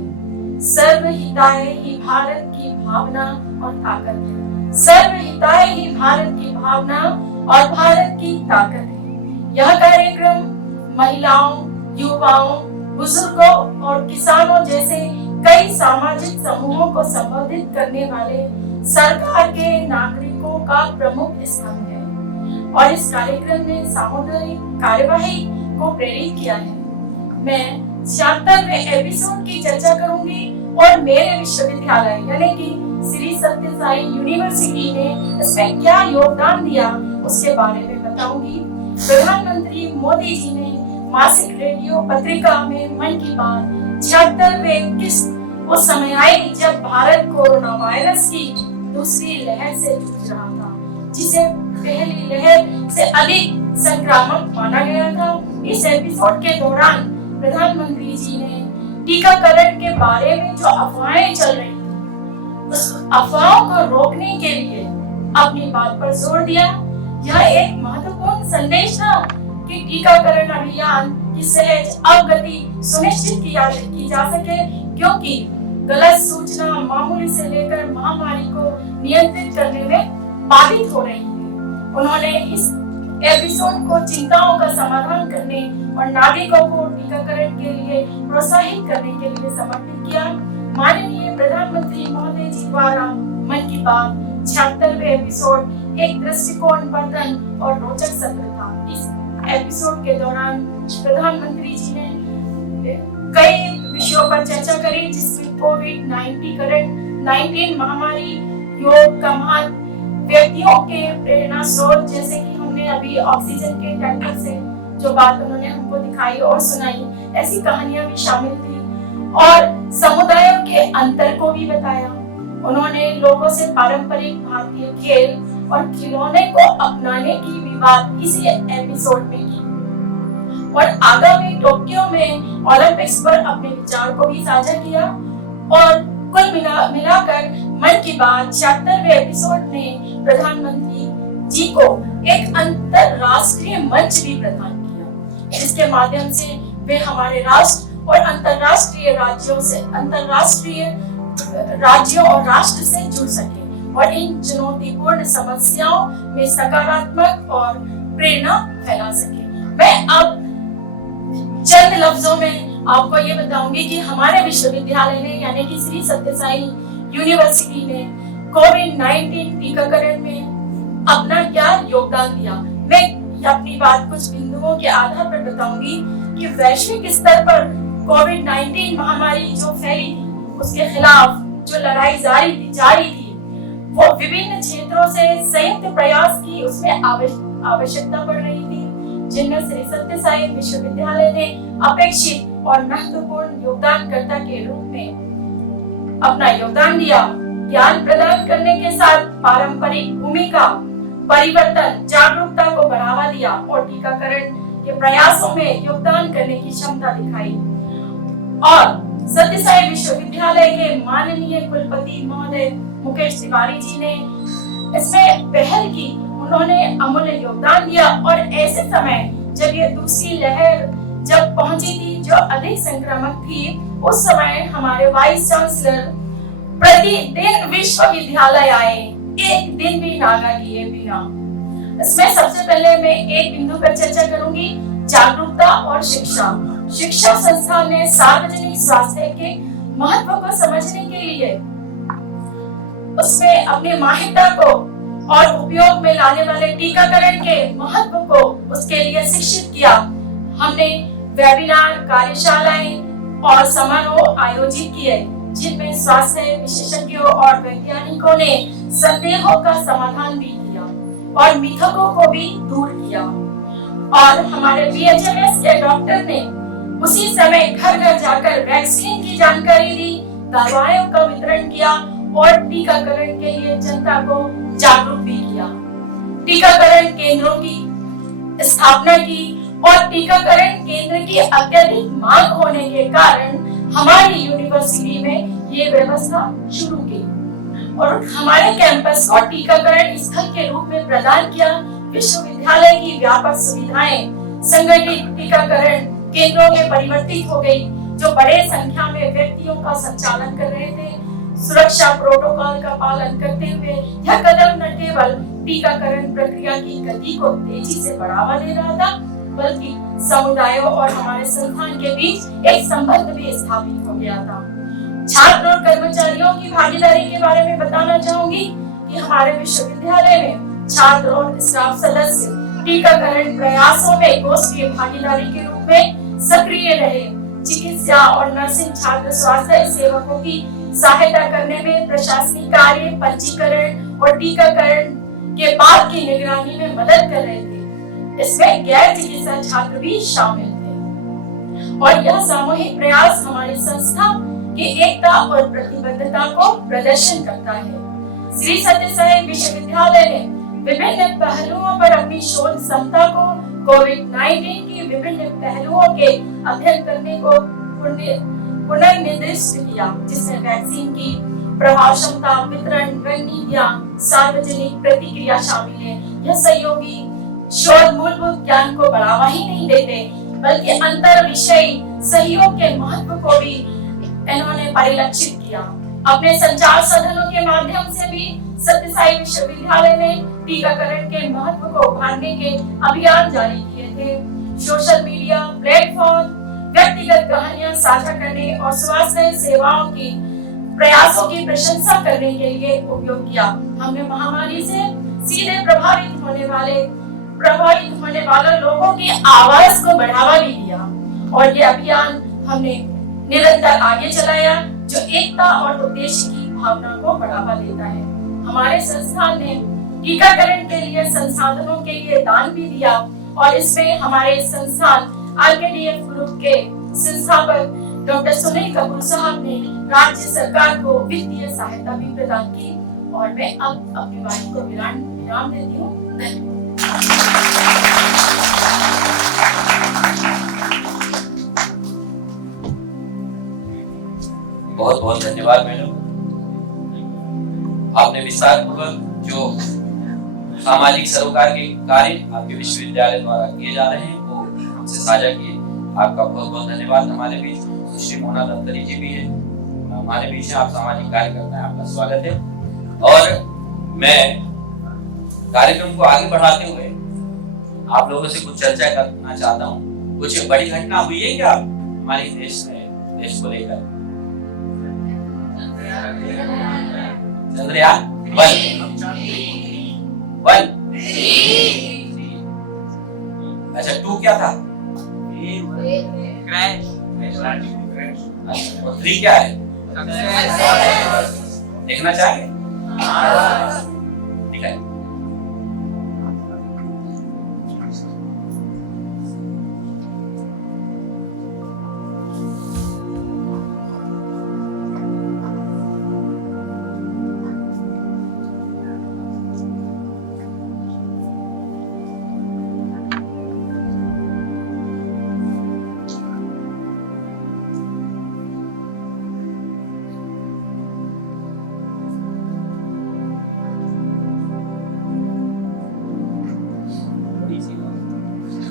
सर्वहिताय ही भारत की भावना और ताकत है। सर्वहिताय ही भारत की भावना और भारत की ताकत है। यह कार्यक्रम महिलाओं, युवाओं, बुजुर्गों और किसानों जैसे कई सामाजिक समूहों को संबोधित करने वाले सरकार के नागरिकों का प्रमुख स्तंभ है और इस कार्यक्रम ने सामुदायिक कार्यवाही को प्रेरित किया है। मैं 76वें एपिसोड की चर्चा करूंगी और मेरे विश्वविद्यालय यानी कि श्री सत्य साई यूनिवर्सिटी ने इसमें क्या योगदान दिया उसके बारे में बताऊंगी। प्रधानमंत्री मोदी जी ने मासिक रेडियो पत्रिका में मन की बात 76वें किस्त उस समय आई जब भारत कोरोना वायरस की दूसरी लहर से जूझ रहा था, जिसे पहली लहर से अधिक संक्रामक माना गया था। इस एपिसोड के दौरान प्रधानमंत्री जी ने टीकाकरण के बारे में जो अफवाहें चल रही थी उस अफवाहों को रोकने के लिए अपनी बात पर जोर दिया। यह एक महत्वपूर्ण संदेश था कि टीकाकरण अभियान की सहज अवगति सुनिश्चित की जा सके, क्योंकि गलत सूचना मामूली से लेकर महामारी को नियंत्रित करने में बाधित हो रही है। उन्होंने इस एपिसोड को चिंताओं का समाधान करने और नागरिकों को टीकाकरण के लिए प्रोत्साहित करने के लिए समर्पित किया। माननीय प्रधानमंत्री महोदय जी द्वारा मन की बात 76वें एपिसोड एक दृष्टिकोणवर्धन और रोचक सत्र था। इस एपिसोड के दौरान प्रधानमंत्री जी ने कई विषयों पर चर्चा करी, जिसमें कोविड-19 महामारी, योग का महत्व, व्यक्तियों के प्रेरणा स्रोत, जैसे कि हमने अभी ऑक्सीजन के टैंकर से जो बात उन्होंने हमको दिखाई और सुनाई, ऐसी कहानियां भी शामिल थी और समुदायों के अंतर को भी बताया। उन्होंने लोगों से पारंपरिक भारतीय खेल और खिलौने को अपनाने की भी बात इसी एपिसोड में की और आगामी टोक्यो में ओलंपिक्स पर अपने विचार को भी साझा किया। और कुल मिलाकर मन की बात 76वें एपिसोड ने प्रधानमंत्री जी को एक अंतरराष्ट्रीय मंच भी प्रदान किया, जिसके माध्यम से वे हमारे राष्ट्र और अंतरराष्ट्रीय राज्यों और राष्ट्र से जुड़ सके और इन चुनौतीपूर्ण समस्याओं में सकारात्मक और प्रेरणा फैला सके। मैं अब चंद लफ्जों में आपको ये बताऊंगी कि हमारे विश्वविद्यालय ने यानी कि श्री सत्य साई यूनिवर्सिटी ने कोविड-19 टीकाकरण में अपना क्या योगदान दिया। मैं अपनी बात कुछ बिंदुओं के आधार पर बताऊंगी कि वैश्विक स्तर पर कोविड-19 महामारी जो फैली थी उसके खिलाफ जो लड़ाई जारी थी वो विभिन्न क्षेत्रों से संयुक्त प्रयास की उसमें आवश्यकता पड़ रही थी, जिनमें श्री सत्य साई विश्वविद्यालय ने अपेक्षित और महत्वपूर्ण योगदानकर्ता के रूप में अपना योगदान दिया। ज्ञान प्रदान करने के साथ पारंपरिक भूमिका परिवर्तन, जागरूकता को बढ़ावा दिया और टीकाकरण के प्रयासों में योगदान करने की क्षमता दिखाई। और सत्य साई विश्वविद्यालय के माननीय कुलपति महोदय मुकेश तिवारी जी ने इसमें पहल की, उन्होंने अमूल्य योगदान दिया और ऐसे समय जब ये दूसरी लहर जब पहुंची थी जो अधिक संक्रामक थी, उस समय हमारे वाइस चांसलर प्रतिदिन विश्वविद्यालय आए, एक दिन भी नागा किए बिना। इसमें सबसे पहले मैं एक बिंदु पर चर्चा करूंगी, जागरूकता और शिक्षा। शिक्षा संस्थान ने सार्वजनिक स्वास्थ्य के महत्व को समझने के लिए उसमें अपनी माहिरता को और उपयोग में लाने वाले टीकाकरण के महत्व को उसके लिए शिक्षित किया। हमने वेबिनार, कार्यशालाएं और समारोह आयोजित किए, जिनमें स्वास्थ्य विशेषज्ञों और वैज्ञानिकों ने संदेहों का समाधान भी किया और मिथकों को भी दूर किया। और हमारे बीएचएमएस के डॉक्टर ने उसी समय घर घर जाकर वैक्सीन की जानकारी दी, दवाओं का वितरण किया और टीकाकरण के लिए जनता को जागरूक भी किया। टीकाकरण केंद्रों की स्थापना की और टीकाकरण केंद्र की अत्यधिक मांग होने के कारण हमारी यूनिवर्सिटी में ये व्यवस्था शुरू की और हमारे कैंपस को टीकाकरण स्थल के रूप में प्रदान किया। विश्वविद्यालय की व्यापक सुविधाएं संगठित टीकाकरण केंद्रों में परिवर्तित हो गई, जो बड़े संख्या में व्यक्तियों का संचालन कर रहे थे। सुरक्षा प्रोटोकॉल का पालन करते हुए यह कदम न केवल टीकाकरण प्रक्रिया की गति को तेजी से बढ़ावा दे रहा था, बल्कि समुदायों और हमारे संस्थान के बीच एक संबंध भी स्थापित हो गया था। छात्र और कर्मचारियों की भागीदारी के बारे में बताना चाहूंगी कि हमारे विश्वविद्यालय में छात्र और स्टाफ सदस्य टीकाकरण प्रयासों में गोष्ठीय भागीदारी के रूप में सक्रिय रहे। चिकित्सा और नर्सिंग छात्र स्वास्थ्य सेवकों की सहायता करने में प्रशासनिक कार्य, पंजीकरण और टीकाकरण के बाद की निगरानी में मदद कर रहे थे। इसमें गैर चिकित्सा छात्र भी शामिल थे और यह सामूहिक प्रयास हमारी संस्था की एकता और प्रतिबद्धता को प्रदर्शन करता है। श्री सत्य साई विश्वविद्यालय ने विभिन्न पहलुओं पर अपनी शोध क्षमता को कोविड-19 की विभिन्न पहलुओं के अध्ययन करने को पुनर्निर्दिष्ट किया, जिसमें वैक्सीन की प्रभाव क्षमता, वितरण रणनीतियां, सार्वजनिक प्रतिक्रिया शामिल है। यह सहयोगी शोध मूलभूत ज्ञान को बढ़ावा ही नहीं देते, बल्कि अंतर विषयी सहयोग के महत्व को भी इन्होंने परिलक्षित किया। अपने संचार साधनों के माध्यम से भी सत्य साई विश्वविद्यालय ने टीकाकरण के महत्व को उभारने के अभियान जारी किए थे। सोशल मीडिया प्लेटफॉर्म व्यक्तिगत कहानियां साझा करने और स्वास्थ्य सेवाओं की प्रयासों की प्रशंसा करने के लिए उपयोग किया। हमने महामारी से सीधे प्रभावित होने वाले लोगों की आवाज को बढ़ावा भी दिया और ये अभियान हमने निरंतर आगे चलाया, जो एकता और उद्देश्य की भावना को बढ़ावा देता है। हमारे संस्थान ने टीकाकरण के लिए संसाधनों के लिए दान भी दिया और इसमें हमारे संस्थान आरकेडीएफ ग्रुप के संस्थापक डॉक्टर सुनील कपूर साहब ने राज्य सरकार को वित्तीय सहायता भी प्रदान की और मैं अब अपनी वाणी को विराम देती हूँ। बहुत बहुत धन्यवाद मैडम। आपने विस्तार पूर्वक जो सामाजिक सरोकार के कार्य आपके विश्वविद्यालय द्वारा किए जा रहे हैं वो हमसे साझा किए। आपका बहुत बहुत धन्यवाद। हमारे बीच सुश्री मोना दत्तरी जी भी है, हमारे बीच आप सामाजिक कार्य करते हैं, आपका स्वागत है। और मैं कार्यक्रम को आगे बढ़ाते हुए आप लोगों से कुछ चर्चा करना चाहता हूँ। कुछ बड़ी घटना हुई है क्या हमारे देश में, देश को लेकर? चंद्रयान 1 अच्छा 2 क्या था? और 3 क्या है? देखना चाहेंगे? दिखाए।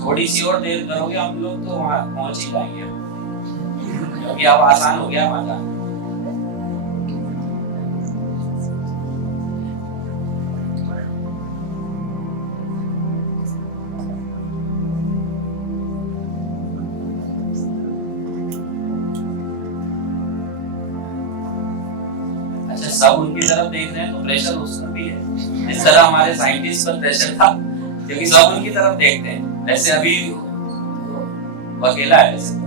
थोड़ी सी और देर करोगे हम लोग तो वहां पहुंच ही जाएंगे, क्योंकि अब आसान हो गया हमारा। अच्छा सब उनकी तरफ देख रहे हैं तो प्रेशर उसमें भी है। इस तरह हमारे साइंटिस्ट पर प्रेशर था क्योंकि सब उनकी तरफ देखते हैं। वैसे अभी वो अकेला है ऐसे तो।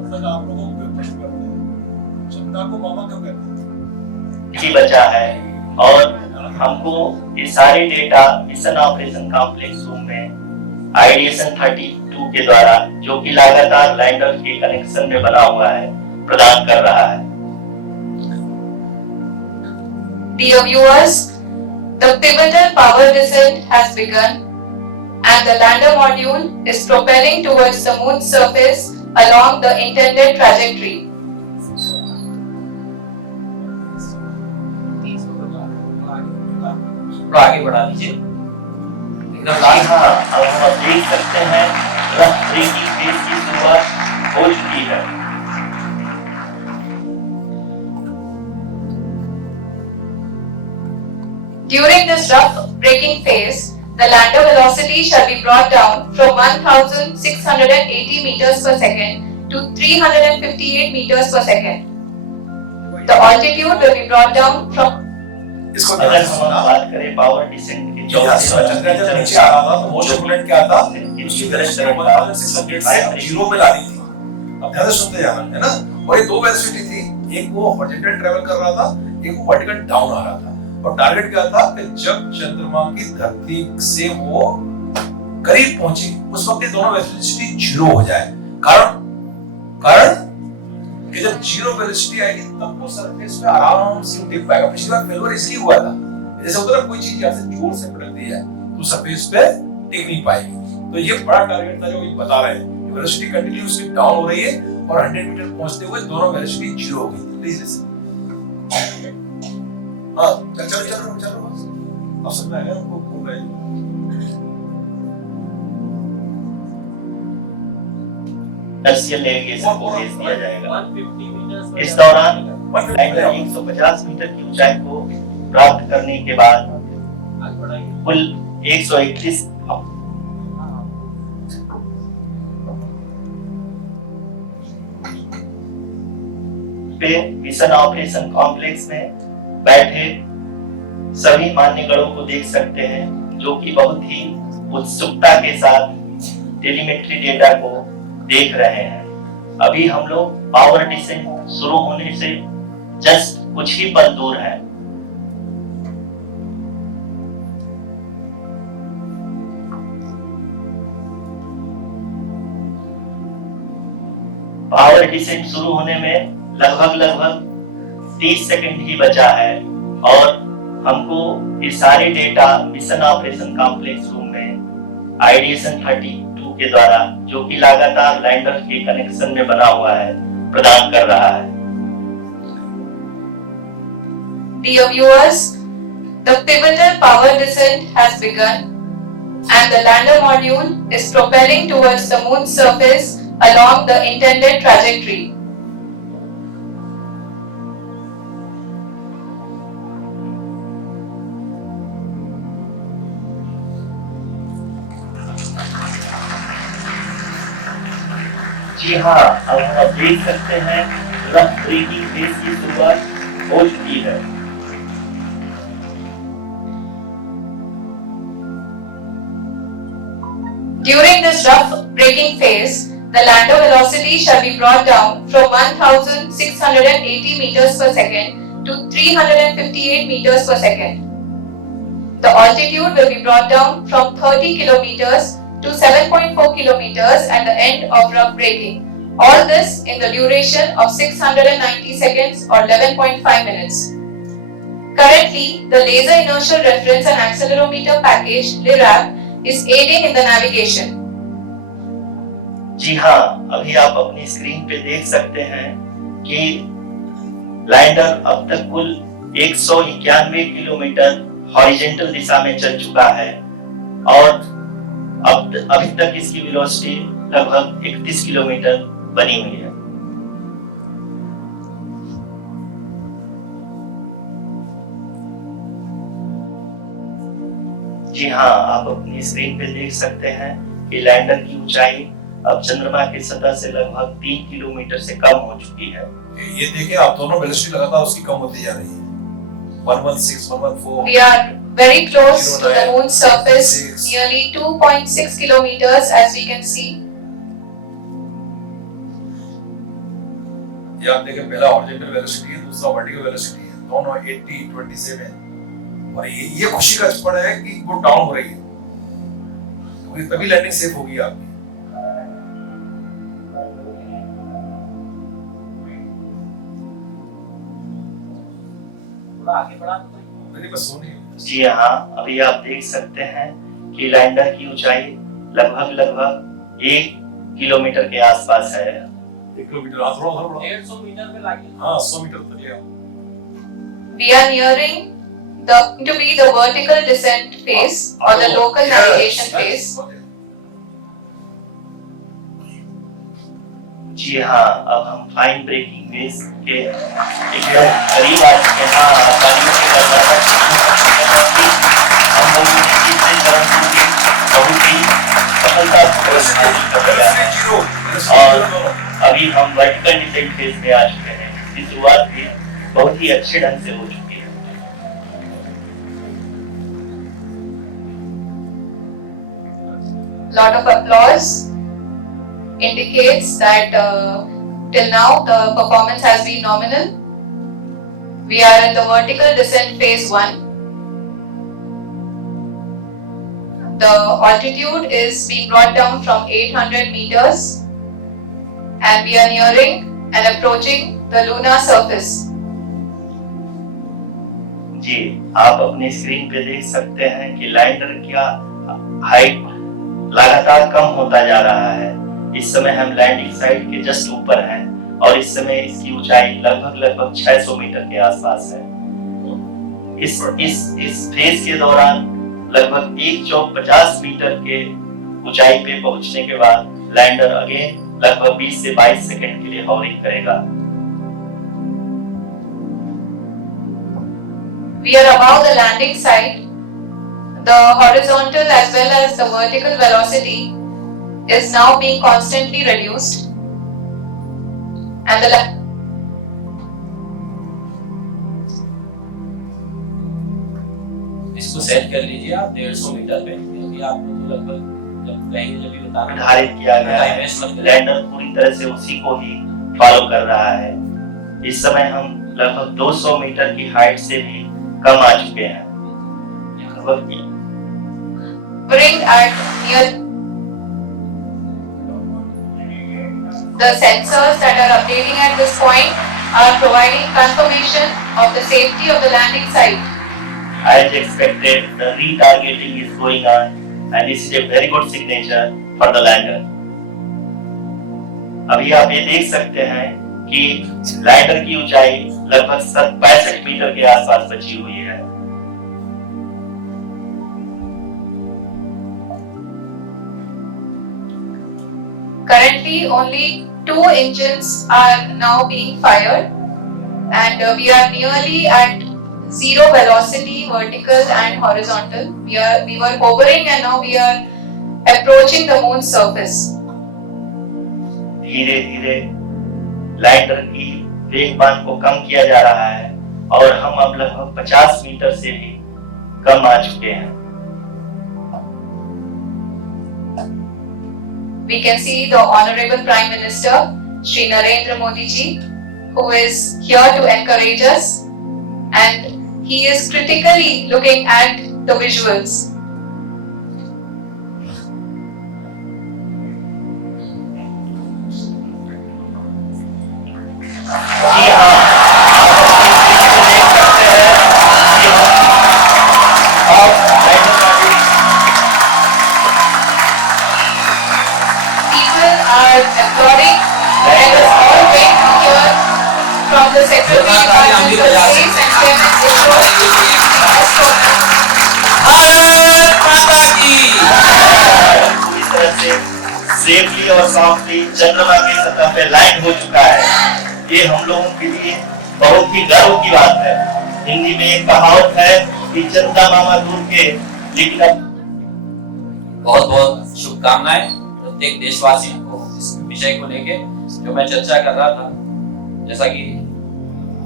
मतलब आप लोगों को प्रश्न करते हैं क्षमता को मामा कब कहते हैं? ही बचा है और हमको ये सारे data mission operation complex room में आइडिएशन 32 के द्वारा, जो कि लगातार लैंडर के कनेक्शन में बना हुआ है, प्रदान कर रहा है। Dear viewers, the pivotal power descent has begun and the lander module is propelling towards the moon's surface along the intended trajectory. थोड़ा आगे बढ़ा दीजिए, एकदम जी लास्ट। हाँ, अब हम देख सकते हैं रफ ब्रेकिंग फेज की शुरुआत हो चुकी है। During this rough braking phase, the lander velocity shall be brought down from 1680 meters per second to 358 meters per second. The altitude will be brought down from इसको अगर ध्यान से हम सुनना। बात करें पावर डिसेंट के यहाँ से चंद्रयान जब नीचे आ रहा था तो मोस्ट इम्पोर्टेंट क्या था, उसकी वेलोसिटी 1600 से अब जीरो पे लानी थी। अब ध्यान से सुनते जाना, है ना। और ये दो वेलोसिटी थी, एक वो हॉरिजॉन्टल ट्रैवल कर रहा था, एक वो वर्टिकल डाउन आ रहा था। और टारगेट क्या था कि जब चंद्रमा की धरती से वो करीब पहुंचे उस वक्त ये दोनों वेलोसिटी जीरो हो जाए। कारण कि जब जीरो वेलोसिटी आएगी तब वो सरफेस पे आराम से टिक पाएगा। पिछली बार फेलियर इसलिए हुआ था, जैसे होता है कोई चीज यहाँ से जोर से पड़ती है तो सरफेस पे टिक नहीं पाएगी। तो ये बड़ा टारगेट था जो ये बता रहे हैं। वेलोसिटी कंटिन्यूअसली डाउन हो रही है और 100 मीटर पहुंचते हुए दोनों वेलोसिटी जीरो हो गई। Please listen. हाँ, चलो बस। अब समझ आएगा आपको बोल रहे हैं। टर्शियल नेविगेशन को भेज दिया जाएगा। 150 मीटर इस दौरान लैंडर 150 मीटर की ऊंचाई को प्राप्त करने के बाद कुल 131 पे मिशन ऑपरेशन कॉम्प्लेक्स में बैठे सभी मान्यगणों को देख सकते हैं, जो कि बहुत ही उत्सुकता के साथ टेलीमेट्री डेटा को देख रहे हैं। अभी हम लोग पावर डिसेंट शुरू होने से जस्ट कुछ ही पल दूर हैं। पावर डिसेंट शुरू होने में लगभग 30 सेकंड ही बचा है और हमको ये सारे data mission operation complex room में आइडिएशन 32 के द्वारा, जो कि लगातार लैंडर के कनेक्शन में बना हुआ है, प्रदान कर रहा है। Dear viewers, the pivotal power descent has begun and the lander module is propelling towards the moon's surface along the intended trajectory. जी हाँ, अब हम देख सकते हैं रफ ब्रेकिंग फेज की शुरुआत हो चुकी है। During this rough braking phase, the lander velocity shall be brought down from 1680 meters per second to 358 meters per second. The altitude will be brought down from 30 kilometers to 7.4 kilometers at the end of rough braking. All this in the duration of 690 seconds or 11.5 minutes. Currently, the Laser Inertial Reference and Accelerometer package (LIRAP) is aiding in the navigation. जी हाँ, अभी आप अपनी screen पे देख सकते हैं कि lander अब तक कुल 191 किलोमीटर हॉरिजॉन्टल दिशा में चल चुका है और अभी तक इसकी वेलोसिटी लगभग 31 किलोमीटर बनी हुई है। जी हाँ, आप अपनी स्क्रीन पे देख सकते हैं कि लैंडर की ऊंचाई अब चंद्रमा की सतह से लगभग 3 किलोमीटर से कम हो चुकी है। ये देखिए आप दोनों वेलोसिटी लगातार उसकी कम होती जा रही है। 116, 114। We are very close to the 09, moon's surface, 6. nearly 2.6 kilometers, as we can see. ये आप देखें, पहला हॉरिजॉन्टल वेलोसिटी है, दूसरा वर्टिकल वेलोसिटी है, दोनों 80, 27, और ये खुशी का क्षण है कि वो डाउन हो रही है, क्योंकि तभी लैंडिंग सेफ होगी आपकी। थोड़ा आगे बढ़ा तो मेरी बस सोनी है। जी हाँ, अभी आप देख सकते हैं कि लैंडर की ऊंचाई लगभग 1 किलोमीटर के आसपास है। 1 किलोमीटर, हाँ थोड़ा थोड़ा, 150 मीटर पे लागे। हाँ 100 मीटर तक ले आओ। We are nearing to be the vertical descent phase or the local navigation phase. जी हाँ, अब हम फाइन ब्रेकिंग वेज के एकदम करीब आ चुके हैं। आसानियों के कर्नाटक हम लोगों ने तीसरे चरण की बहुत ही सफलतापूर्वक कर लिया और अभी हम वर्टिकल डिसेंट फेज में आ चुके हैं। इसकी शुरुआत भी बहुत ही अच्छे ढंग से हो चुकी है। Lot of applause indicates that till now the performance has been nominal. We are in the vertical descent phase 1. The altitude is being brought down from 800 meters and we are nearing and approaching the lunar surface. जी, आप अपनी screen पे देख सकते हैं कि lander का height लगातार कम होता जा रहा है। इस समय हम लैंडिंग साइट के जस्ट ऊपर हैं और इस समय इसकी ऊंचाई लगभग 600 मीटर के आसपास है। इस फेज के दौरान लगभग 150 मीटर के ऊंचाई पे पहुंचने के बाद लैंडर अगेन लगभग 20 से 22 सेकंड के लिए हॉवरिंग करेगा। We are above the landing site. The horizontal as well as the vertical velocity is now being constantly reduced. And the इसको सेट कर लीजिए आप 150 मीटर पे, क्योंकि आपको तो लगभग जब कहीं जब भी बताना निर्धारित किया गया टाइम है। वेस्ट मत करें। लैंडर पूरी तरह से उसी को ही फॉलो कर रहा है। इस समय हम लगभग 200 मीटर की हाइट से भी कम आ चुके हैं। bring at near the sensors that are updating at this point are providing confirmation of the safety of the landing site. As expected, the retargeting is going on, and this is a very good signature for the lander. अभी आप ये देख सकते हैं कि lander की ऊंचाई लगभग 65 मीटर के आसपास बची हुई है। Currently, only 2 engines are now being fired, and we are nearly at zero velocity, vertical and horizontal. We were hovering, and now we are approaching the moon's surface. धीरे धीरे लैंडर की वेगमान को कम किया जा रहा है और हम अब लगभग 50 मीटर से भी कम आ चुके हैं। We can see the Honorable Prime Minister, Shri Narendra Modi ji, who is here to encourage us, and he is critically looking at the visuals. जी हाँ, आप देख सकते हैं कि People are applauding. Let us all wait to hear from the Secretary Department of Space and Chairman ISRO. Bharat माता की पूरी तरह से सेफली और सॉफ्टली चंद्रमा की सतह पे लैंड हो चुका है। ये हम लोगों के लिए बहुत ही गर्व की बात है। हिंदी में एक कहावत है कि चंदा मामा दूर के, लेकिन अब बहुत बहुत शुभकामनाएं प्रत्येक देशवासियों को इस विषय को लेके जो मैं चर्चा कर रहा था। जैसा कि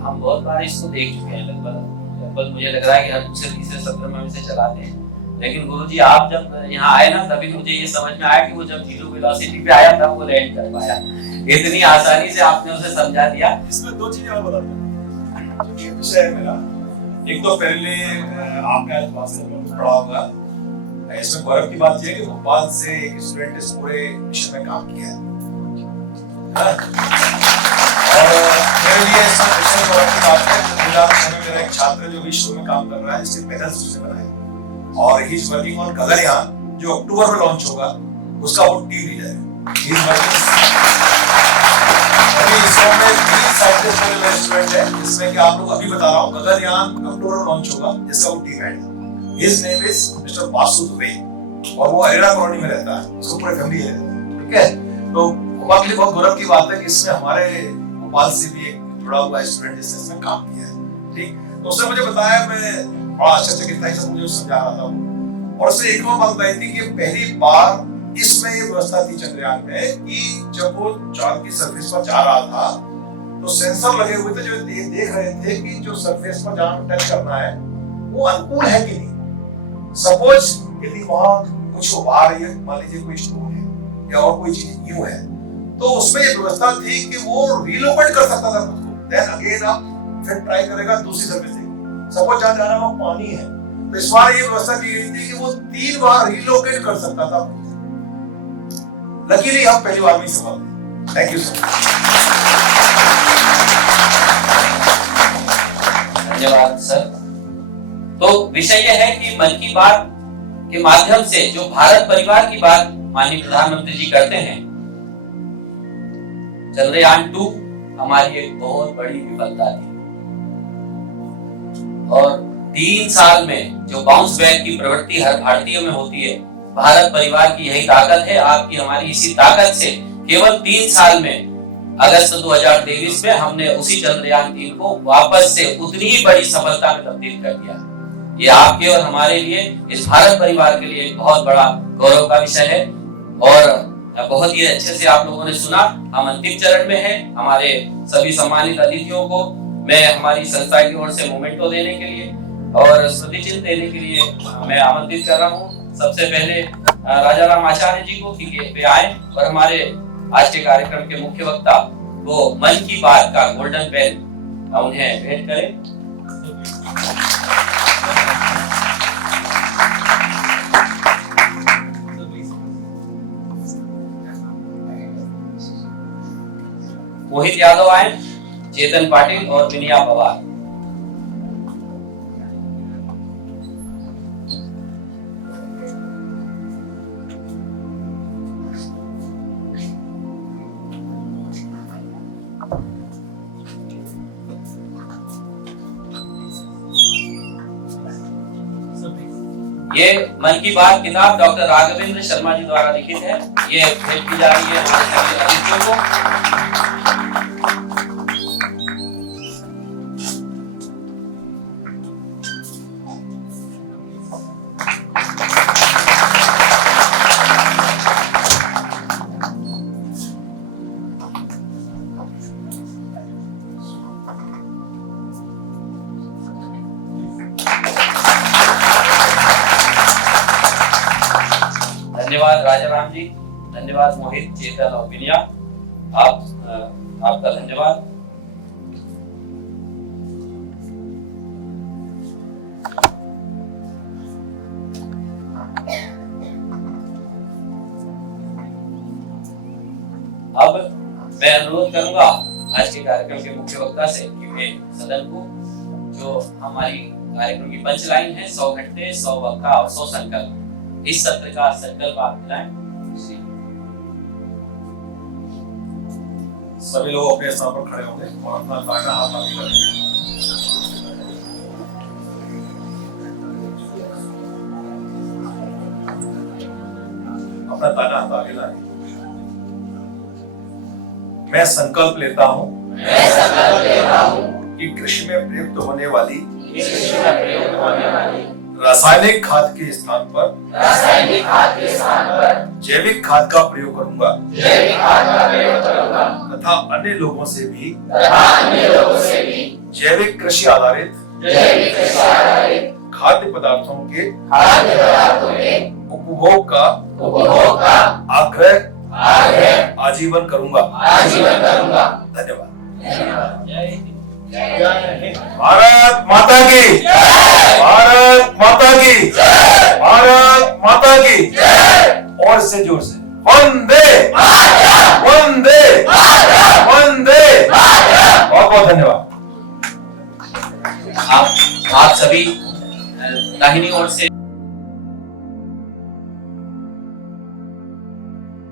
हम बहुत बार इसको देख चुके हैं, लगभग लगभग मुझे लग रहा है कि हर दूसरे तीसरे सत्र में इसे चलाते हैं। लेकिन गुरुजी आप जब यहाँ आए ना, तभी मुझे ये समझ में आया कि वो जब जीरो वेलोसिटी पे आया तब वो लैंड कर पाया। इतनी आसानी से आपने उसे समझा दिया। इसमें दो चीजें और बताता हूँ। ये विषय है मेरा, एक तो पहले आपने आज क्लास में पढ़ा होगा, इसमें गौरव की बात यह है कि भोपाल से एक स्टूडेंट इस पूरे मिशन में काम किया है, और मेरे लिए सबसे गौरव की बात है मेरा एक छात्र जो विश्व में काम कर रहा है, इसके पैनल्स उसने बनाए, और he is working on Gaganyaan जो अक्टूबर में लॉन्च होगा, उसका वो टीम लीडर है। ही इज वर्किंग अभी इसमें में 3 साइंटिस्ट वाले मेरे स्टूडेंट है, जिसमें कि आप लोग अभी बता रहा हूँ गगनयान अक्टूबर में लॉन्च होगा, जिसका वो टीम हेड है। His name is mister Vasu Dubey, और वो हरियाणा कॉलोनी में रहता है, उसको पूरी फैमिली है, ठीक है। तो भोपाल के लिए बहुत गौरव की बात है कि इसमें हमारे भोपाल से भी एक जुड़ा हुआ स्टूडेंट जिसने इसमें काम किया है, ठीक। तो उसने मुझे बताया, मैं बड़ा आश्चर्यचकित था, सब मुझे समझा रहा था वो, और उससे एक और बात बताई थी कि पहली बार इसमें ये व्यवस्था थी चंद्रयान में कि जब वो चांद की सरफेस पर जा रहा था तो सेंसर लगे हुए थे जो देख रहे थे कि जो सरफेस पर जहां टच करना है वो अनुकूल है कि नहीं। सपोज यदि वहां कुछ आ रही है, मान लीजिए कोई स्टोन है या और कोई चीज न्यू है, तो उसमें ये व्यवस्था थी कि वो रिलोकेट कर सकता था खुद को, देन अगेन आप फिर ट्राई करेगा दूसरी सरफेस से। सपोज जहां जाना वहां पानी है, तो इस बार ये व्यवस्था की गई थी कि वो 3 बार रिलोकेट कर सकता था। लकीली हम पहली बार में सफल थे। Thank you sir. धन्यवाद सर। तो विषय यह है कि मन की बात के माध्यम से जो भारत परिवार की बात माननीय प्रधानमंत्री जी करते हैं, चंद्रयान 2 हमारी एक बहुत बड़ी विफलता थी, और 3 साल में जो बाउंस बैक की प्रवृत्ति हर भारतीय में होती है, भारत परिवार की यही ताकत है, आपकी हमारी इसी ताकत से केवल 3 साल में अगस्त 2023 में हमने उसी चंद्रयान 3 को वापस से उतनी ही बड़ी सफलता में तब्दील कर दिया। ये आपके और हमारे लिए, इस भारत परिवार के लिए एक बहुत बड़ा गौरव का विषय है, और बहुत ही अच्छे से आप लोगों ने सुना। हम अंतिम चरण में हैं। हमारे सभी सम्मानित अतिथियों को मैं हमारी संस्था की ओर से मोमेंटो देने के लिए और स्मृति चिन्ह देने के लिए मैं आमंत्रित कर रहा हूँ। सबसे पहले राजा राम आचार्य जी को कि वे आए और हमारे आज के कार्यक्रम के मुख्य वक्ता वो मन की बात का गोल्डन पेन उन्हें भेंट करें। मोहित यादव आए, चेतन पाटिल और विनया पवार। ये मन की बात किताब डॉक्टर राघवेंद्र शर्मा जी द्वारा लिखित है। ये भेंट की जा रही है हमारे सभी अतिथियों को। धन्यवाद राजा राम जी, धन्यवाद मोहित, चेतन और विनया, आपका धन्यवाद। अब मैं अनुरोध करूंगा आज के कार्यक्रम के मुख्य वक्ता से कि वे सदन को जो हमारी कार्यक्रम की पंचलाइन है 100 घंटे 100 वक्ता और 100 संकल्प, इस सत्र का संकल्प आप दिलाएं। सभी लोग अपने स्थान पर खड़े होंगे और अपना दाहिना हाथ आगे करेंगे। अपना दाहिना हाथ आगे लाएं। मैं संकल्प लेता हूं कि कृषि में प्रयुक्त होने वाली रासायनिक खाद के स्थान पर जैविक खाद का प्रयोग करूंगा तथा अन्य लोगों से भी जैविक कृषि आधारित खाद्य पदार्थों के उपभोग का आग्रह आजीवन करूंगा। धन्यवाद। भारत माता की, भारत माता की, भारत माता की। और से जोर से वंदे वंदे वंदे। बहुत बहुत धन्यवाद। आप सभी दाहिनी ओर से